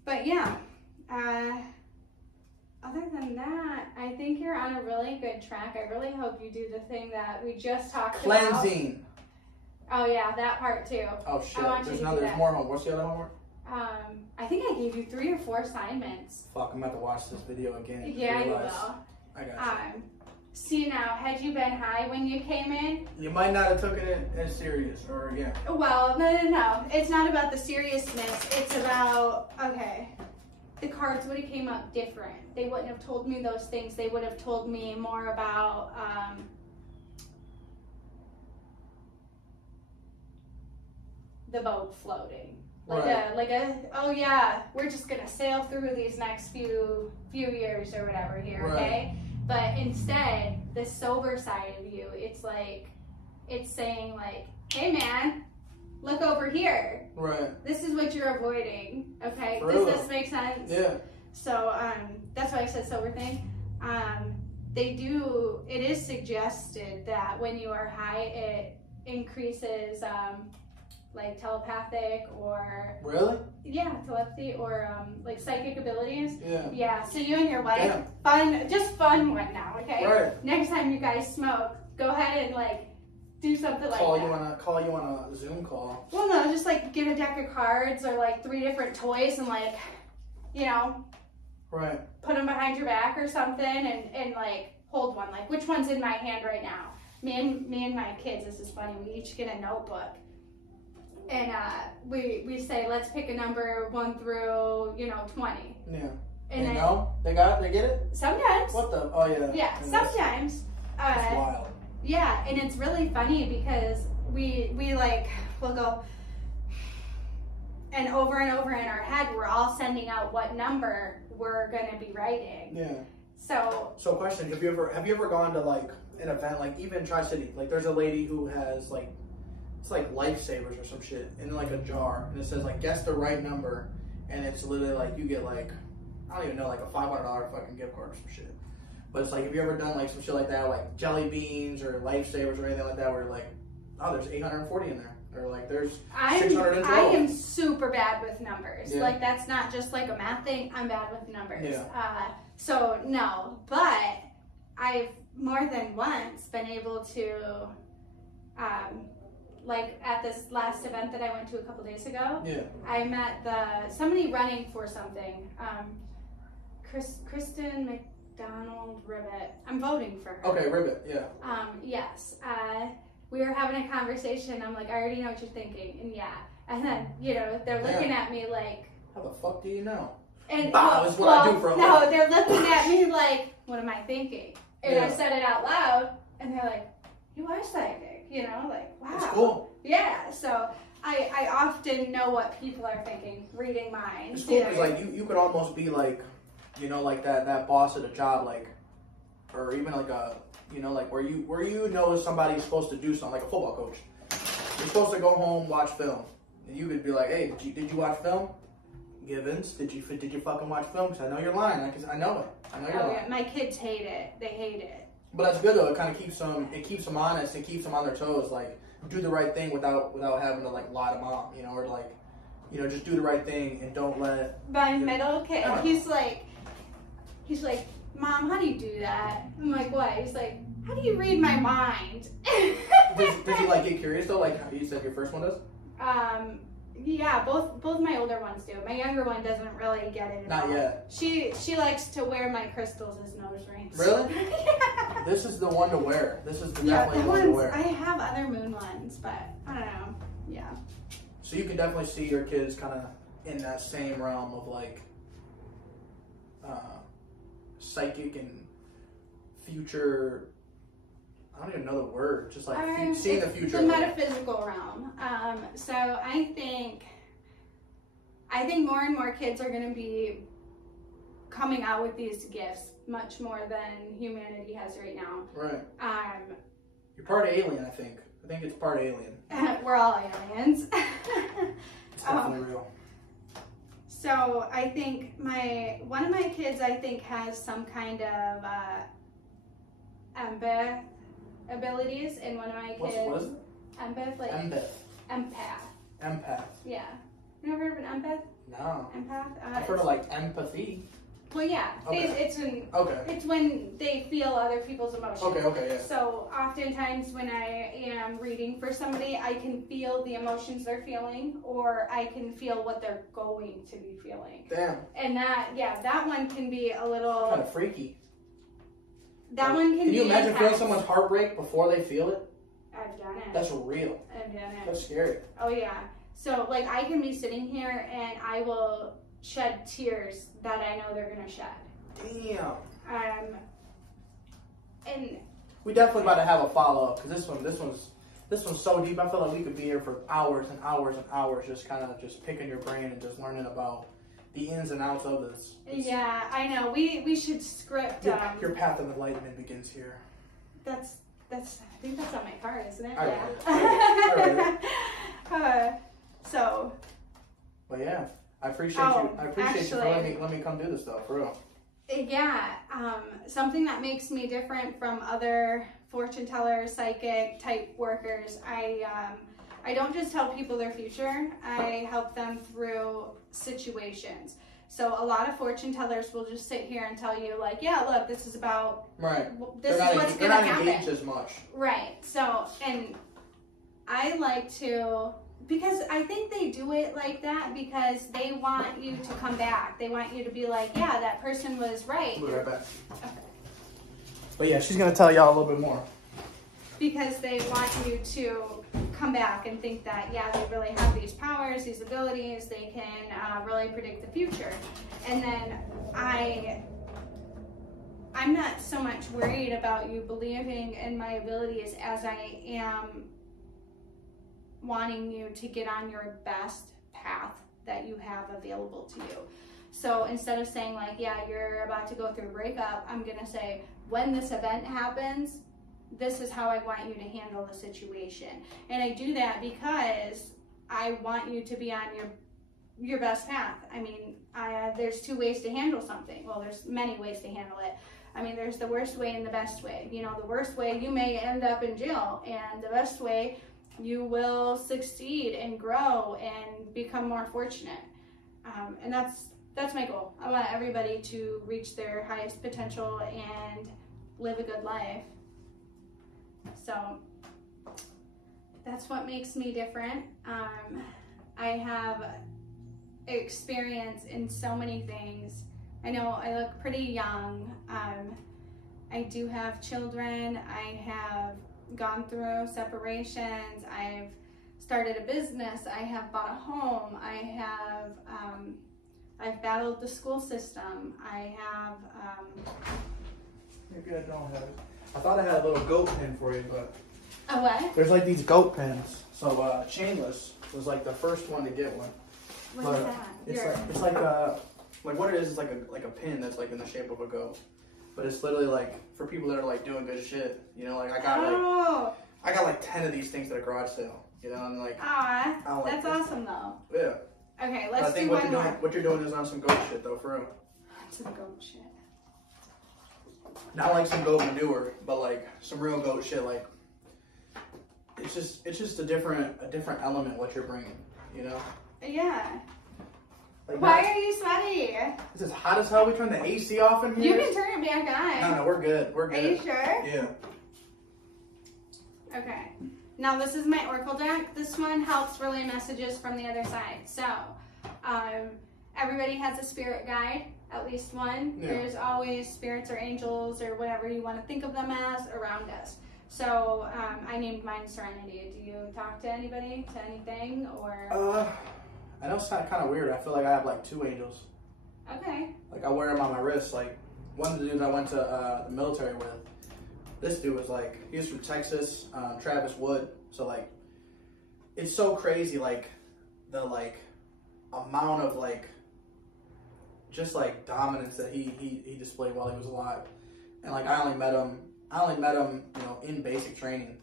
But yeah, other than that, I think you're on a really good track. I really hope you do the thing that we just talked about. Cleansing. Oh yeah, that part too. Oh shit, there's more homework. What's the other homework? I think I gave you 3 or 4 assignments. Fuck, I'm about to watch this video again. Yeah, you will. I got you. See now, had you been high when you came in? You might not have taken it as serious, or yeah. Well, no. It's not about the seriousness. It's about, okay, the cards would have came up different. They wouldn't have told me those things. They would have told me more about, the boat floating. Oh yeah, we're just gonna sail through these next few years or whatever here, okay? But instead, the sober side of you, it's like, it's saying like, hey man, look over here. Right. This is what you're avoiding, okay? Does this make sense? Yeah. So that's why I said sober thing. It is suggested that when you are high, it increases like telepathic or telepathy or like psychic abilities. Yeah. So you and your wife, fun one now, okay? Right. Next time you guys smoke, go ahead and like do something like call that. Call you on a Zoom call. Well, no, just like get a deck of cards or like 3 different toys and like, you know, right, put them behind your back or something and like hold one. Like, which one's in my hand right now? Me and my kids, this is funny, we each get a notebook. And we say, let's pick a number 1 through, 20. Yeah. And they know? They get it? Sometimes. What the? Oh, yeah. Yeah, And sometimes. That's wild. Yeah, and it's really funny because we like, we'll go, and over in our head, we're all sending out what number we're going to be writing. Yeah. So question, have you ever gone to like an event, like even Tri-City, like there's a lady who has like, it's like lifesavers or some shit in like a jar, and it says like guess the right number, and it's literally like you get like, I don't even know, like a $500 fucking gift card or some shit. But it's like, have you ever done like some shit like that, like jelly beans or lifesavers or anything like that, where you're like, oh, there's 840 in there, or like there's 612. I am super bad with numbers. Yeah. Like that's not just like a math thing. I'm bad with numbers. Yeah. So no, but I've more than once been able to, like at this last event that I went to a couple days ago. Yeah. I met somebody running for something. Kristen McDonald Ribbit. I'm voting for her. Okay, Ribbit. Yeah. Yes. We were having a conversation. I'm like, I already know what you're thinking, and yeah. And then they're looking at me like, how the fuck do you know? And Bob is what I do for a no, living. they're looking at me like, what am I thinking? And I Yeah. said it out loud, and they're like, you are psychic, like, wow. That's cool. Yeah, so I often know what people are thinking, reading minds. It's cool because like you could almost be like, like that boss at a job, like, or even like a, like where you know somebody's supposed to do something, like a football coach. You're supposed to go home, watch film, and you could be like, hey, did you watch film? Givens, did you fucking watch film? Because I know you're lying. I know it. I know you're lying. Yeah, my kids hate it. They hate it. But that's good though. It kind of keeps them honest. It keeps them on their toes. Like, do the right thing without having to like lie to mom, or like, just do the right thing and don't let. My middle kid, he's like, Mom, how do you do that? I'm like, what? He's like, how do you read my mind? Does he like get curious though? Like you said, your first one does. Yeah, both my older ones do. My younger one doesn't really get it at all. Not yet. She likes to wear my crystals as nose rings. Really? Yeah. This is the one to wear. This is definitely Yeah, the one to wear. I have other moon ones, but I don't know. Yeah. So you can definitely see your kids kind of in that same realm of like psychic and future. I don't even know the word. Just like seeing the future. The metaphysical realm. So I think more and more kids are going to be coming out with these gifts much more than humanity has right now. Right. You're part alien, I think. I think it's part alien. We're all aliens. It's definitely real. So I think one of my kids, I think, has some kind of empath abilities, and one of my kids. What is it? Empath, like empath. Empath. Yeah. You never heard of an empath? No. Empath. I've heard of like empathy. Well, yeah. Okay. It's when they feel other people's emotions. Okay, yeah. So oftentimes when I am reading for somebody, I can feel the emotions they're feeling, or I can feel what they're going to be feeling. Damn. And that one can be a little Kind of freaky. That one can be you imagine intense. feeling someone's heartbreak before they feel it? I've done it. That's real. I've done it. That's scary. Oh yeah. So like I can be sitting here and I will shed tears that I know they're gonna shed. Damn. And we definitely about to have a follow up because this one's so deep. I feel like we could be here for hours and hours and hours, just kind of just picking your brain and just learning about the ins and outs of this. Yeah, I know. We should script. Your path of enlightenment begins here. That's. I think that's on my card, isn't it? I read it. So. But yeah, I appreciate you. I appreciate you for letting me come do this stuff, for real. Yeah, something that makes me different from other fortune teller, psychic type workers. I don't just tell people their future. I help them through situations. So a lot of fortune tellers will just sit here and tell you like, yeah, look, this is about right. This is what's going to happen. They're not engaged as much. Right. So, and I like to, because I think they do it like that because they want you to come back. They want you to be like, yeah, that person was right. We'll be right back. Okay. But yeah, she's gonna tell y'all a little bit more. Because they want you to come back and think that, yeah, they really have these powers, these abilities, they can really predict the future. And then I'm not so much worried about you believing in my abilities as I am wanting you to get on your best path that you have available to you. So instead of saying like, yeah, you're about to go through a breakup, I'm gonna say, when this event happens, this is how I want you to handle the situation. And I do that because I want you to be on your best path. I mean, there's two ways to handle something. Well, there's many ways to handle it. I mean, there's the worst way and the best way. You know, the worst way, you may end up in jail, and the best way, you will succeed and grow and become more fortunate. And that's my goal. I want everybody to reach their highest potential and live a good life. So that's what makes me different. I have experience in so many things. I know I look pretty young. I do have children. I have gone through separations. I've started a business. I have bought a home. I've battled the school system. I have. Maybe I don't have it. I thought I had a little goat pin for you, but. A what? There's like these goat pins. So chainless was like the first one to get one. What is that? It's like what it is like a pin that's like in the shape of a goat. But it's literally like for people that are like doing good shit. You know, like I got like 10 of these things at a garage sale. You know, and like that's awesome though. Yeah. Okay, but I let's think do one more. what you're doing is on some goat shit though, for real. Some goat shit. Not like some goat manure, but like some real goat shit. Like it's just a different element what you're bringing. You know. Yeah. Like why are you sweaty? This is hot as hell. We turn the AC off in here. You can turn it back on. No, we're good. We're good. Are you sure? Yeah. Okay. Now this is my Oracle deck. This one helps relay messages from the other side. So, everybody has a spirit guide, at least one. Yeah. There's always spirits or angels or whatever you want to think of them as around us. So, I named mine Serenity. Do you talk to anybody, to anything, or? I know it's kind of weird. I feel like I have like 2 angels. Okay. Like I wear them on my wrist. Like one of the dudes I went to the military with, this dude was like, he was from Texas, Travis Wood. So like, it's so crazy, like the like amount of like, just like dominance that he displayed while he was alive. And like I only met him, you know, in basic training.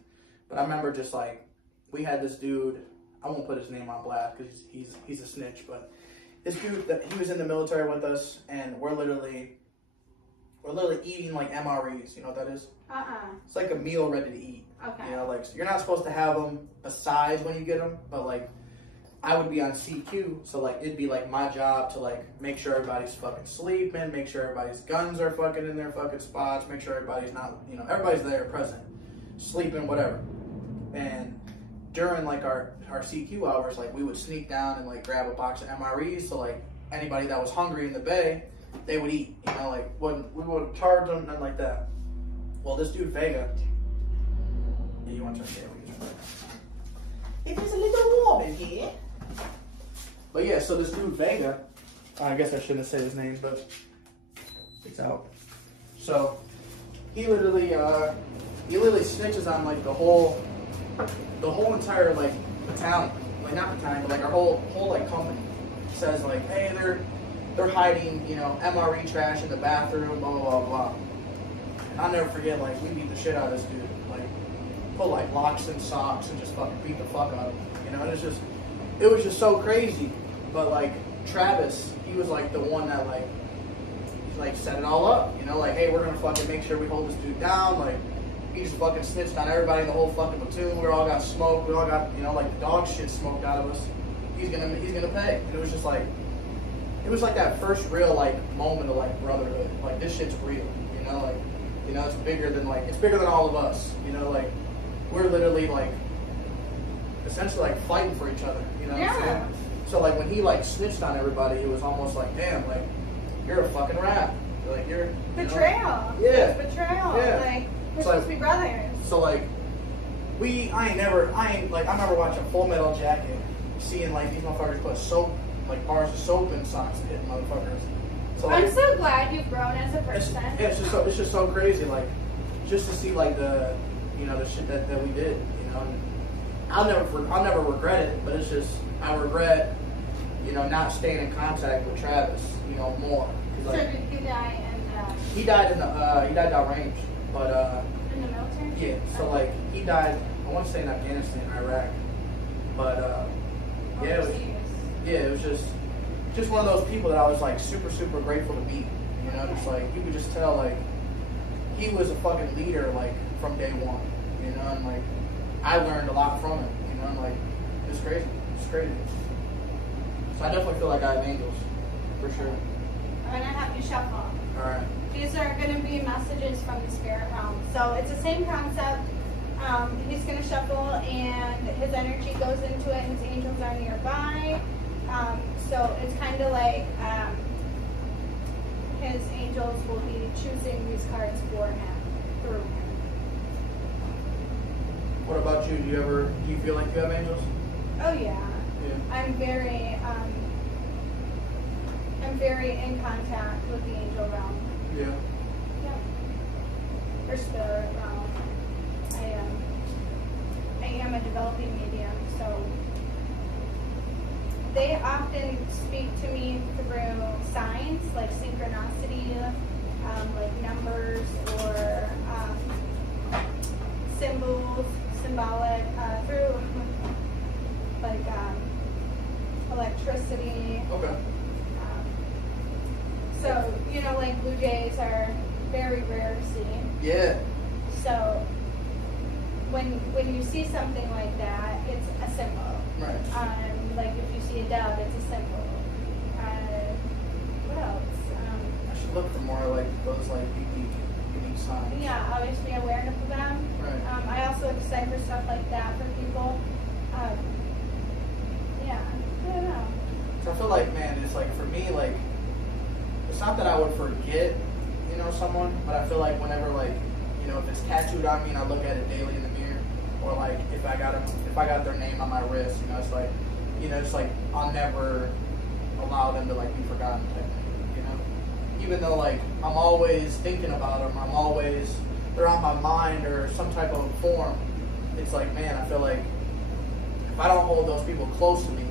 But I remember just like, we had this dude, I won't put his name on blast because he's a snitch, but this dude, he was in the military with us, and we're literally eating like MREs. You know what that is? It's like a meal ready to eat. Okay. You know, like so you're not supposed to have them besides when you get them, but like I would be on CQ, so like it'd be like my job to like make sure everybody's fucking sleeping, make sure everybody's guns are fucking in their fucking spots, make sure everybody's not, you know, everybody's there present, sleeping, whatever. And during like our CQ hours, like we would sneak down and like grab a box of MREs, so like anybody that was hungry in the bay, they would eat, you know, like we wouldn't charge them, nothing like that. Well, this dude Vega, yeah, you want to turn the camera? It is a little warm in here. But yeah, so this dude Vega, I guess I shouldn't say his name, but it's out. So he literally snitches on like the whole entire like battalion, like not battalion, but like our whole like company. Says like, hey, they're hiding, you know, MRE trash in the bathroom, blah blah blah blah. And I'll never forget, like we beat the shit out of this dude, like put like locks and socks and just fucking beat the fuck out of him, you know. And it was just so crazy. But like Travis, he was like the one that like set it all up, you know, like, hey, we're gonna fucking make sure we hold this dude down, like. He just fucking snitched on everybody in the whole fucking platoon. We all got smoked. We all got, you know, like the dog shit smoked out of us. He's gonna pay. And it was just like, it was like that first real like moment of like brotherhood. Like this shit's real, you know, like, you know, it's bigger than all of us. You know, like we're literally like essentially like fighting for each other. You know what I'm Yeah. saying? So like when he like snitched on everybody, it was almost like, damn, like you're a fucking rat. Like you're Betrayal. Yeah. It's betrayal. Yeah. Like we're So, supposed to be brothers. So like I remember watching Full Metal Jacket, seeing like these motherfuckers put soap, like bars of soap in socks and hitting motherfuckers. So like, I'm so glad you've grown as a person. it's just so crazy, like just to see like the shit that we did, you know. And I'll never regret it, but it's just I regret, not staying in contact with Travis, more. 'Cause, So like, did he die he died downrange, but in the military? yeah. So like he died, I want to say in Afghanistan, Iraq, but yeah, it was just one of those people that I was like super grateful to meet. Just like you could just tell like he was a fucking leader like from day one. And like I learned a lot from him. And like it's crazy. It's crazy. So I definitely feel like I have angels, for sure. I'm gonna have you shuffle. All right. These are going to be messages from the spirit realm. So it's the same concept. He's going to shuffle and his energy goes into it and his angels are nearby. So it's kind of like his angels will be choosing these cards for him, through him. What about you? Do you feel like you have angels? Oh yeah. Yeah. I'm very in contact with the angel realm. Yeah. Yeah. Or spirit realm. I am a developing medium, so they often speak to me through signs like synchronicity, like numbers or symbols, symbolic, through like electricity. Okay. So, like blue jays are very rare to see. Yeah. So, when you see something like that, it's a symbol. Right. Like if you see a dove, it's a symbol. What else? I should look for more like those like unique signs. Yeah, always be aware of them. Right. I also decipher stuff like that for people. Yeah, I don't know. So I feel like, man, it's like for me, like it's not that I would forget, someone, but I feel like whenever like, if it's tattooed on me and I look at it daily in the mirror, or like if I got their name on my wrist, it's like I'll never allow them to like be forgotten type thing, Even though like I'm always thinking about them, they're on my mind or some type of form. It's like, man, I feel like if I don't hold those people close to me,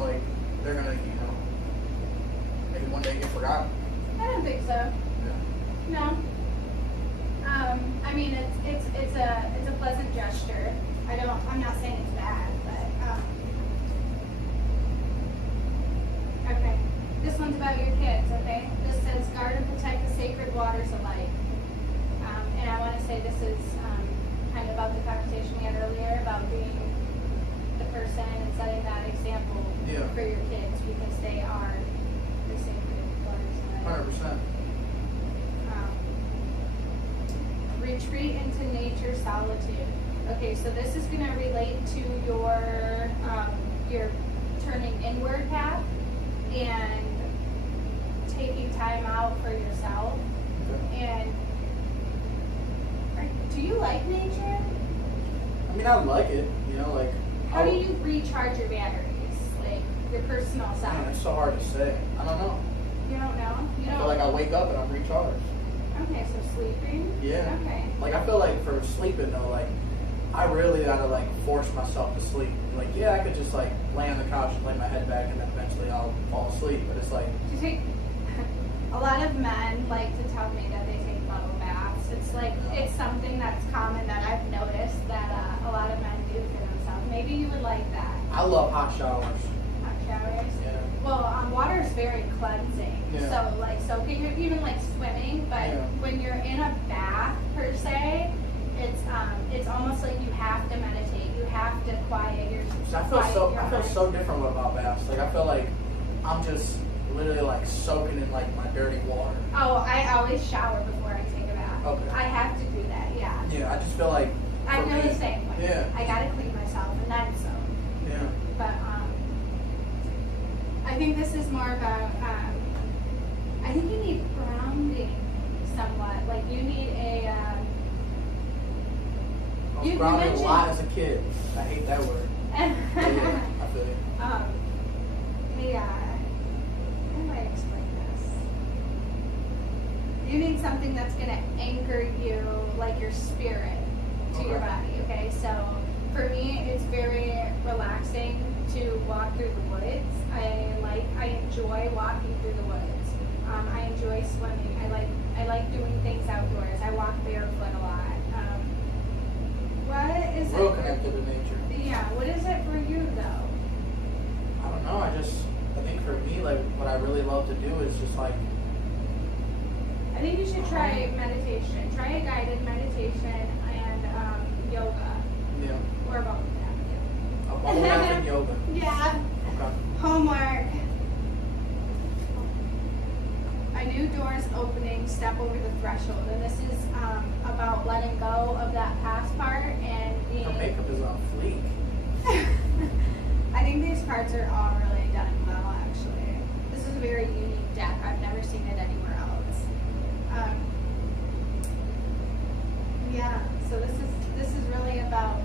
like they're gonna, maybe one day get forgotten. I don't think so. Yeah. No. I mean, it's a pleasant gesture. I'm not saying it's bad, but okay. This one's about your kids. Okay. This says guard and protect the sacred waters of life. And I want to say this is kind of about the conversation we had earlier about being the person and setting that example for your kids because they are the sacred waters of life. 100%. Retreat into nature solitude. Okay, so this is going to relate to your turning inward path and taking time out for yourself. Okay. And do you like nature? I mean, I like it, like. How do you recharge your batteries, like your personal self? Man, it's so hard to say. I don't know. You don't know? You I don't. feel like I wake up and I'm recharged. Okay, so sleeping. Yeah. Okay. Like I feel like for sleeping though, like I really gotta like force myself to sleep. Like yeah, I could just like lay on the couch and lay my head back and then eventually I'll fall asleep. But it's like a lot of men like to tell me that they take bubble baths. It's like it's something that's common that I've noticed that a lot of men do for themselves. Maybe you would like that. I love hot showers. Hot showers. Yeah. Well, water is very cleansing. Yeah. So like soaking, even like swimming. But when you're in a bath per se, it's almost like you have to meditate. You have to quiet your. So I feel so different about baths. Like I feel like I'm just literally like soaking in like my dirty water. Oh, I always shower before I take a bath. Okay. I have to do that. Yeah. Yeah, I just feel like I for feel me. the same way. Yeah. I gotta clean myself, and then so. Yeah. But I think this is more about. I think you need grounding somewhat. Like you need a. I was grounded a lot as a kid. I hate that word. Yeah, I feel you. How do I explain this? You need something that's going to anchor you, like your spirit, to your body, okay? So for me, it's very relaxing to walk through the woods. I enjoy walking through the woods. I enjoy swimming. I like doing things outdoors. I walk barefoot a lot. What is Real it? connected to nature. Yeah, what is it for you though? I don't know. I think for me, like what I really love to do is just like. I think you should try meditation. Try a guided meditation and yoga. Yeah. Or both of them. A bubble bath and yoga. Yeah. Okay. Homework. A new door is opening, step over the threshold. And this is about letting go of that past part and being... Her makeup is on fleek. I think these cards are all really done well, actually. This is a very unique deck. I've never seen it anywhere else. Yeah, so this is really about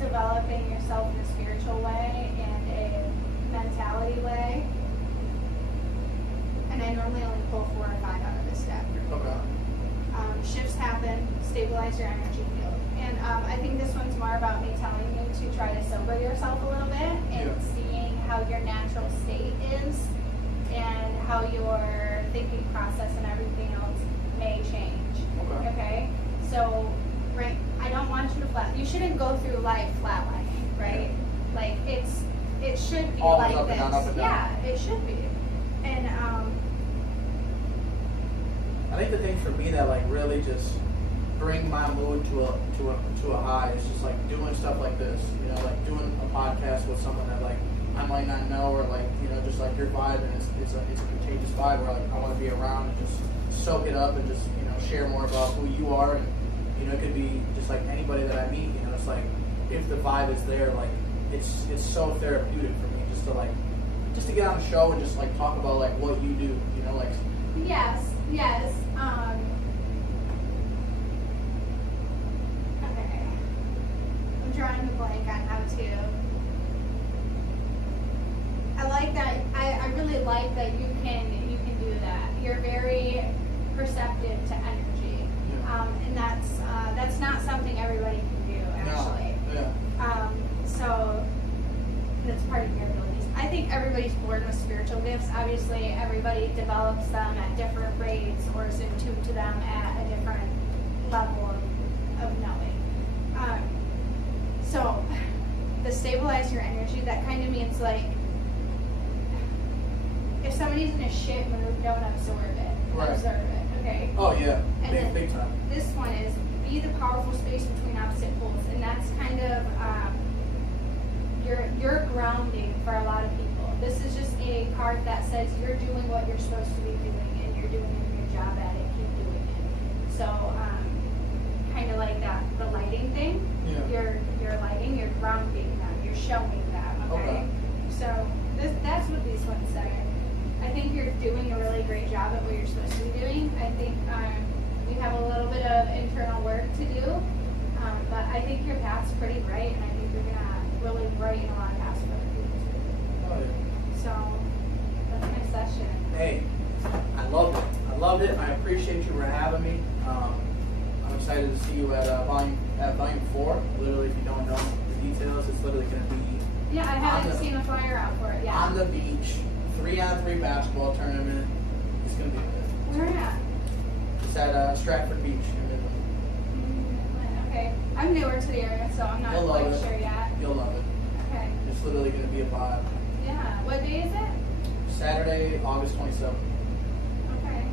developing yourself in a spiritual way and a mentality way. And I normally only pull 4 or 5 out of this deck. Okay. Shifts happen, stabilize your energy field. And I think this one's more about me telling you to try to sober yourself a little bit and seeing how your natural state is and how your thinking process and everything else may change. Okay? So, right, I don't want you to you shouldn't go through life flatlining, right? Like, it should be Always like up this. and down, up and down. Yeah, it should be. And, I think the thing for me that like really just bring my mood to a high is just like doing stuff like this. You know, like doing a podcast with someone that like I might not know, or like, you know, just like your vibe, and it's a contagious vibe where like I want to be around and just soak it up and just, you know, share more about who you are. And you know, it could be just like anybody that I meet. You know, it's like if the vibe is there, like it's so therapeutic for me just to get on the show and just like talk about like what you do. You know, like yes. Okay. I'm drawing a blank on how to. I like that. I really like that you can do that. You're very perceptive to energy, and that's not something everybody can do actually. No. Yeah. So that's part of your abilities. I think everybody's born with spiritual gifts. Obviously, everybody develops them at different rates or is in tune to them at a different level of knowing. So, the stabilize your energy, that kind of means like, if somebody's in a shit mood, don't absorb it. Right. Observe it, okay? Oh yeah, And big time. This one is be the powerful space between opposite poles, and that's kind of you're grounding for a lot of people. This is just a card that says you're doing what you're supposed to be doing, and you're doing your job at it. Keep doing it. So kind of like that, the lighting thing. Yeah. You're lighting, you're grounding them, you're showing them. Okay. So that's what these ones say. I think you're doing a really great job at what you're supposed to be doing. I think we have a little bit of internal work to do, but I think your path's pretty bright, and I think you're gonna really brighten a lot of paths for other people too. Oh, yeah. So that's my session. Hey, I loved it. I appreciate you for having me. I'm excited to see you at volume 4. Literally, if you don't know the details, it's literally going to be. Yeah, I haven't seen a flyer out for it yet. On the beach, 3-on-3 basketball tournament. It's going to be good. Where at? It's at Stratford Beach in Midland. Okay. I'm newer to the area, so I'm not You'll love quite it. sure yet. You'll love it. Okay. It's literally going to be a vibe. Yeah. What day is it? Saturday, August 27th. Okay.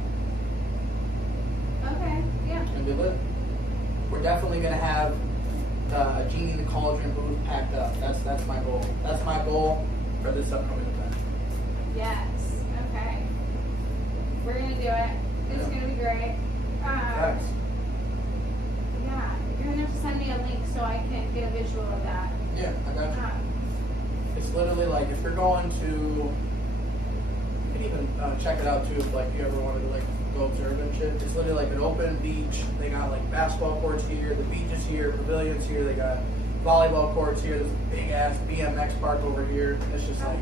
Okay. Yeah. It's going to be lit. We're definitely going to have a Genie in the Cauldron booth packed up. That's my goal. That's my goal for this upcoming event. Yes. Okay. We're gonna do it. It's gonna be great. Thanks. Yeah. You're gonna have to send me a link so I can get a visual of that. Yeah, I got you. It's literally like if you're going to, you can even check it out too if like you ever wanted to like go observe and shit. It's literally like an open beach. They got like basketball courts here, the beach is here, pavilions here. They got volleyball courts here. There's a big ass BMX park over here. And it's just like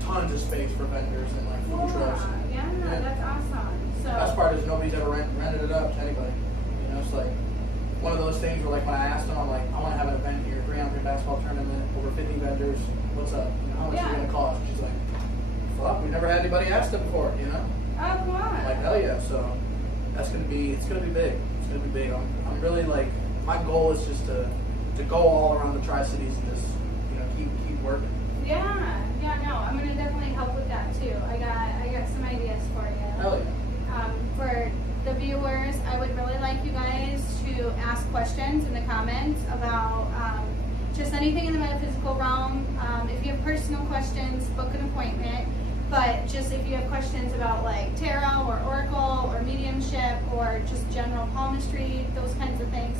tons of space for vendors and like food trucks. Yeah, that's awesome. So the best part is nobody's ever rented it up to anybody. You know, it's like one of those things where like when I asked them, I'm like, I want to have an event here, 300 basketball tournament, over 50 vendors. What's up? You know, how much is it gonna cost? She's like, fuck, we never had anybody ask them before. You know? Oh, come on. I'm like, hell yeah. So it's gonna be big. It's gonna be big. I'm really like, my goal is just to go all around the Tri-Cities and just, you know, keep working. Yeah, no, I'm gonna definitely help with that too. I got some ideas for you. Hell yeah. For the viewers, I would really like you guys to ask questions in the comments about just anything in the metaphysical realm. If you have personal questions, book an appointment. But just if you have questions about like tarot or oracle or mediumship or just general palmistry, those kinds of things,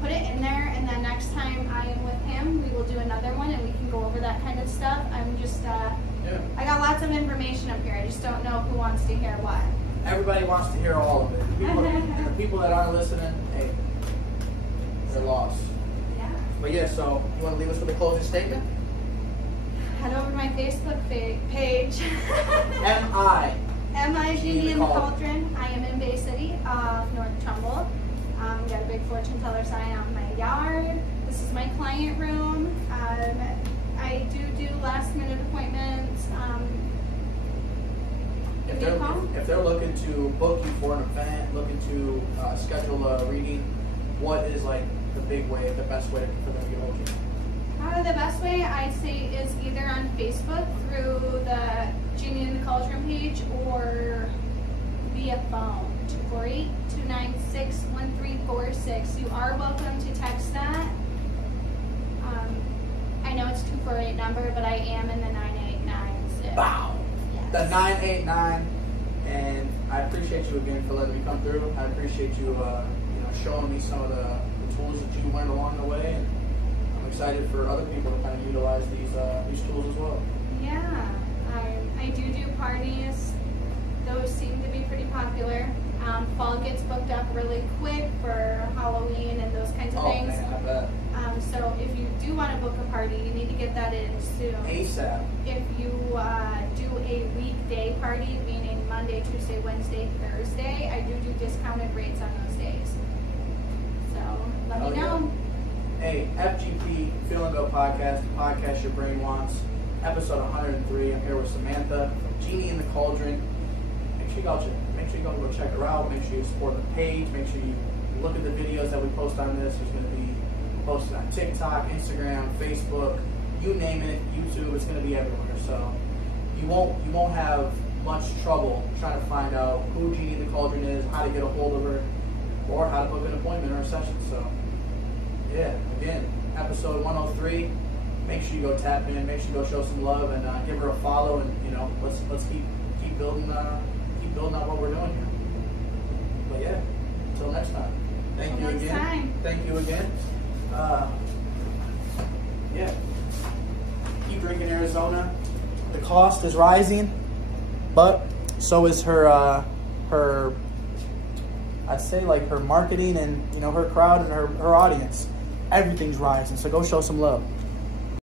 put it in there, and then next time I am with him, we will do another one and we can go over that kind of stuff. I'm just, I got lots of information up here. I just don't know who wants to hear what. Everybody wants to hear all of it. The people that aren't listening, hey, they're lost. Yeah. But yeah, so you want to leave us with a closing statement? Head over to my Facebook page. MIGenie in the Cauldron. I am in Bay City, North Trumbull. Got a big fortune teller sign out in my yard. This is my client room. I do last minute appointments. If they're looking to book you for an event, looking to schedule a reading, what is like the best way for them to get hold of you? The best way I'd say is either on Facebook through the Genie in the Cauldron page or via phone, 248-296-1346. You are welcome to text that. I know it's 248 number, but I am in the 989 zip. Wow. Yes. The 989, and I appreciate you again for letting me come through. I appreciate you, showing me some of the tools that you learned along the way, and I'm excited for other people to kind of utilize these tools as well. Yeah, I do parties. Those seem to be pretty popular. Fall gets booked up really quick for Halloween and those kinds of things. Man, I bet. So if you do want to book a party, you need to get that in soon. ASAP. If you do a weekday party, meaning Monday, Tuesday, Wednesday, Thursday, I do discounted rates on those days. So let me know. Hey, FGP, Feeling Good Podcast, the podcast your brain wants, episode 103. I'm here with Samantha from Genie in the Cauldron. Make sure you go check her out. Make sure you support the page. Make sure you look at the videos that we post on this. There's going to be posted on TikTok, Instagram, Facebook, you name it, YouTube. It's going to be everywhere. So you won't have much trouble trying to find out who Genie in the Cauldron is, how to get a hold of her, or how to book an appointment or a session. So yeah, again, episode 103. Make sure you go tap in. Make sure you go show some love and give her a follow. And let's keep building on what we're doing here. But yeah, until next time. Thank you again. Thank you again. Yeah. Keep drinking Arizona. The cost is rising, but so is her I'd say like her marketing and her crowd and her audience. Everything's rising. So go show some love.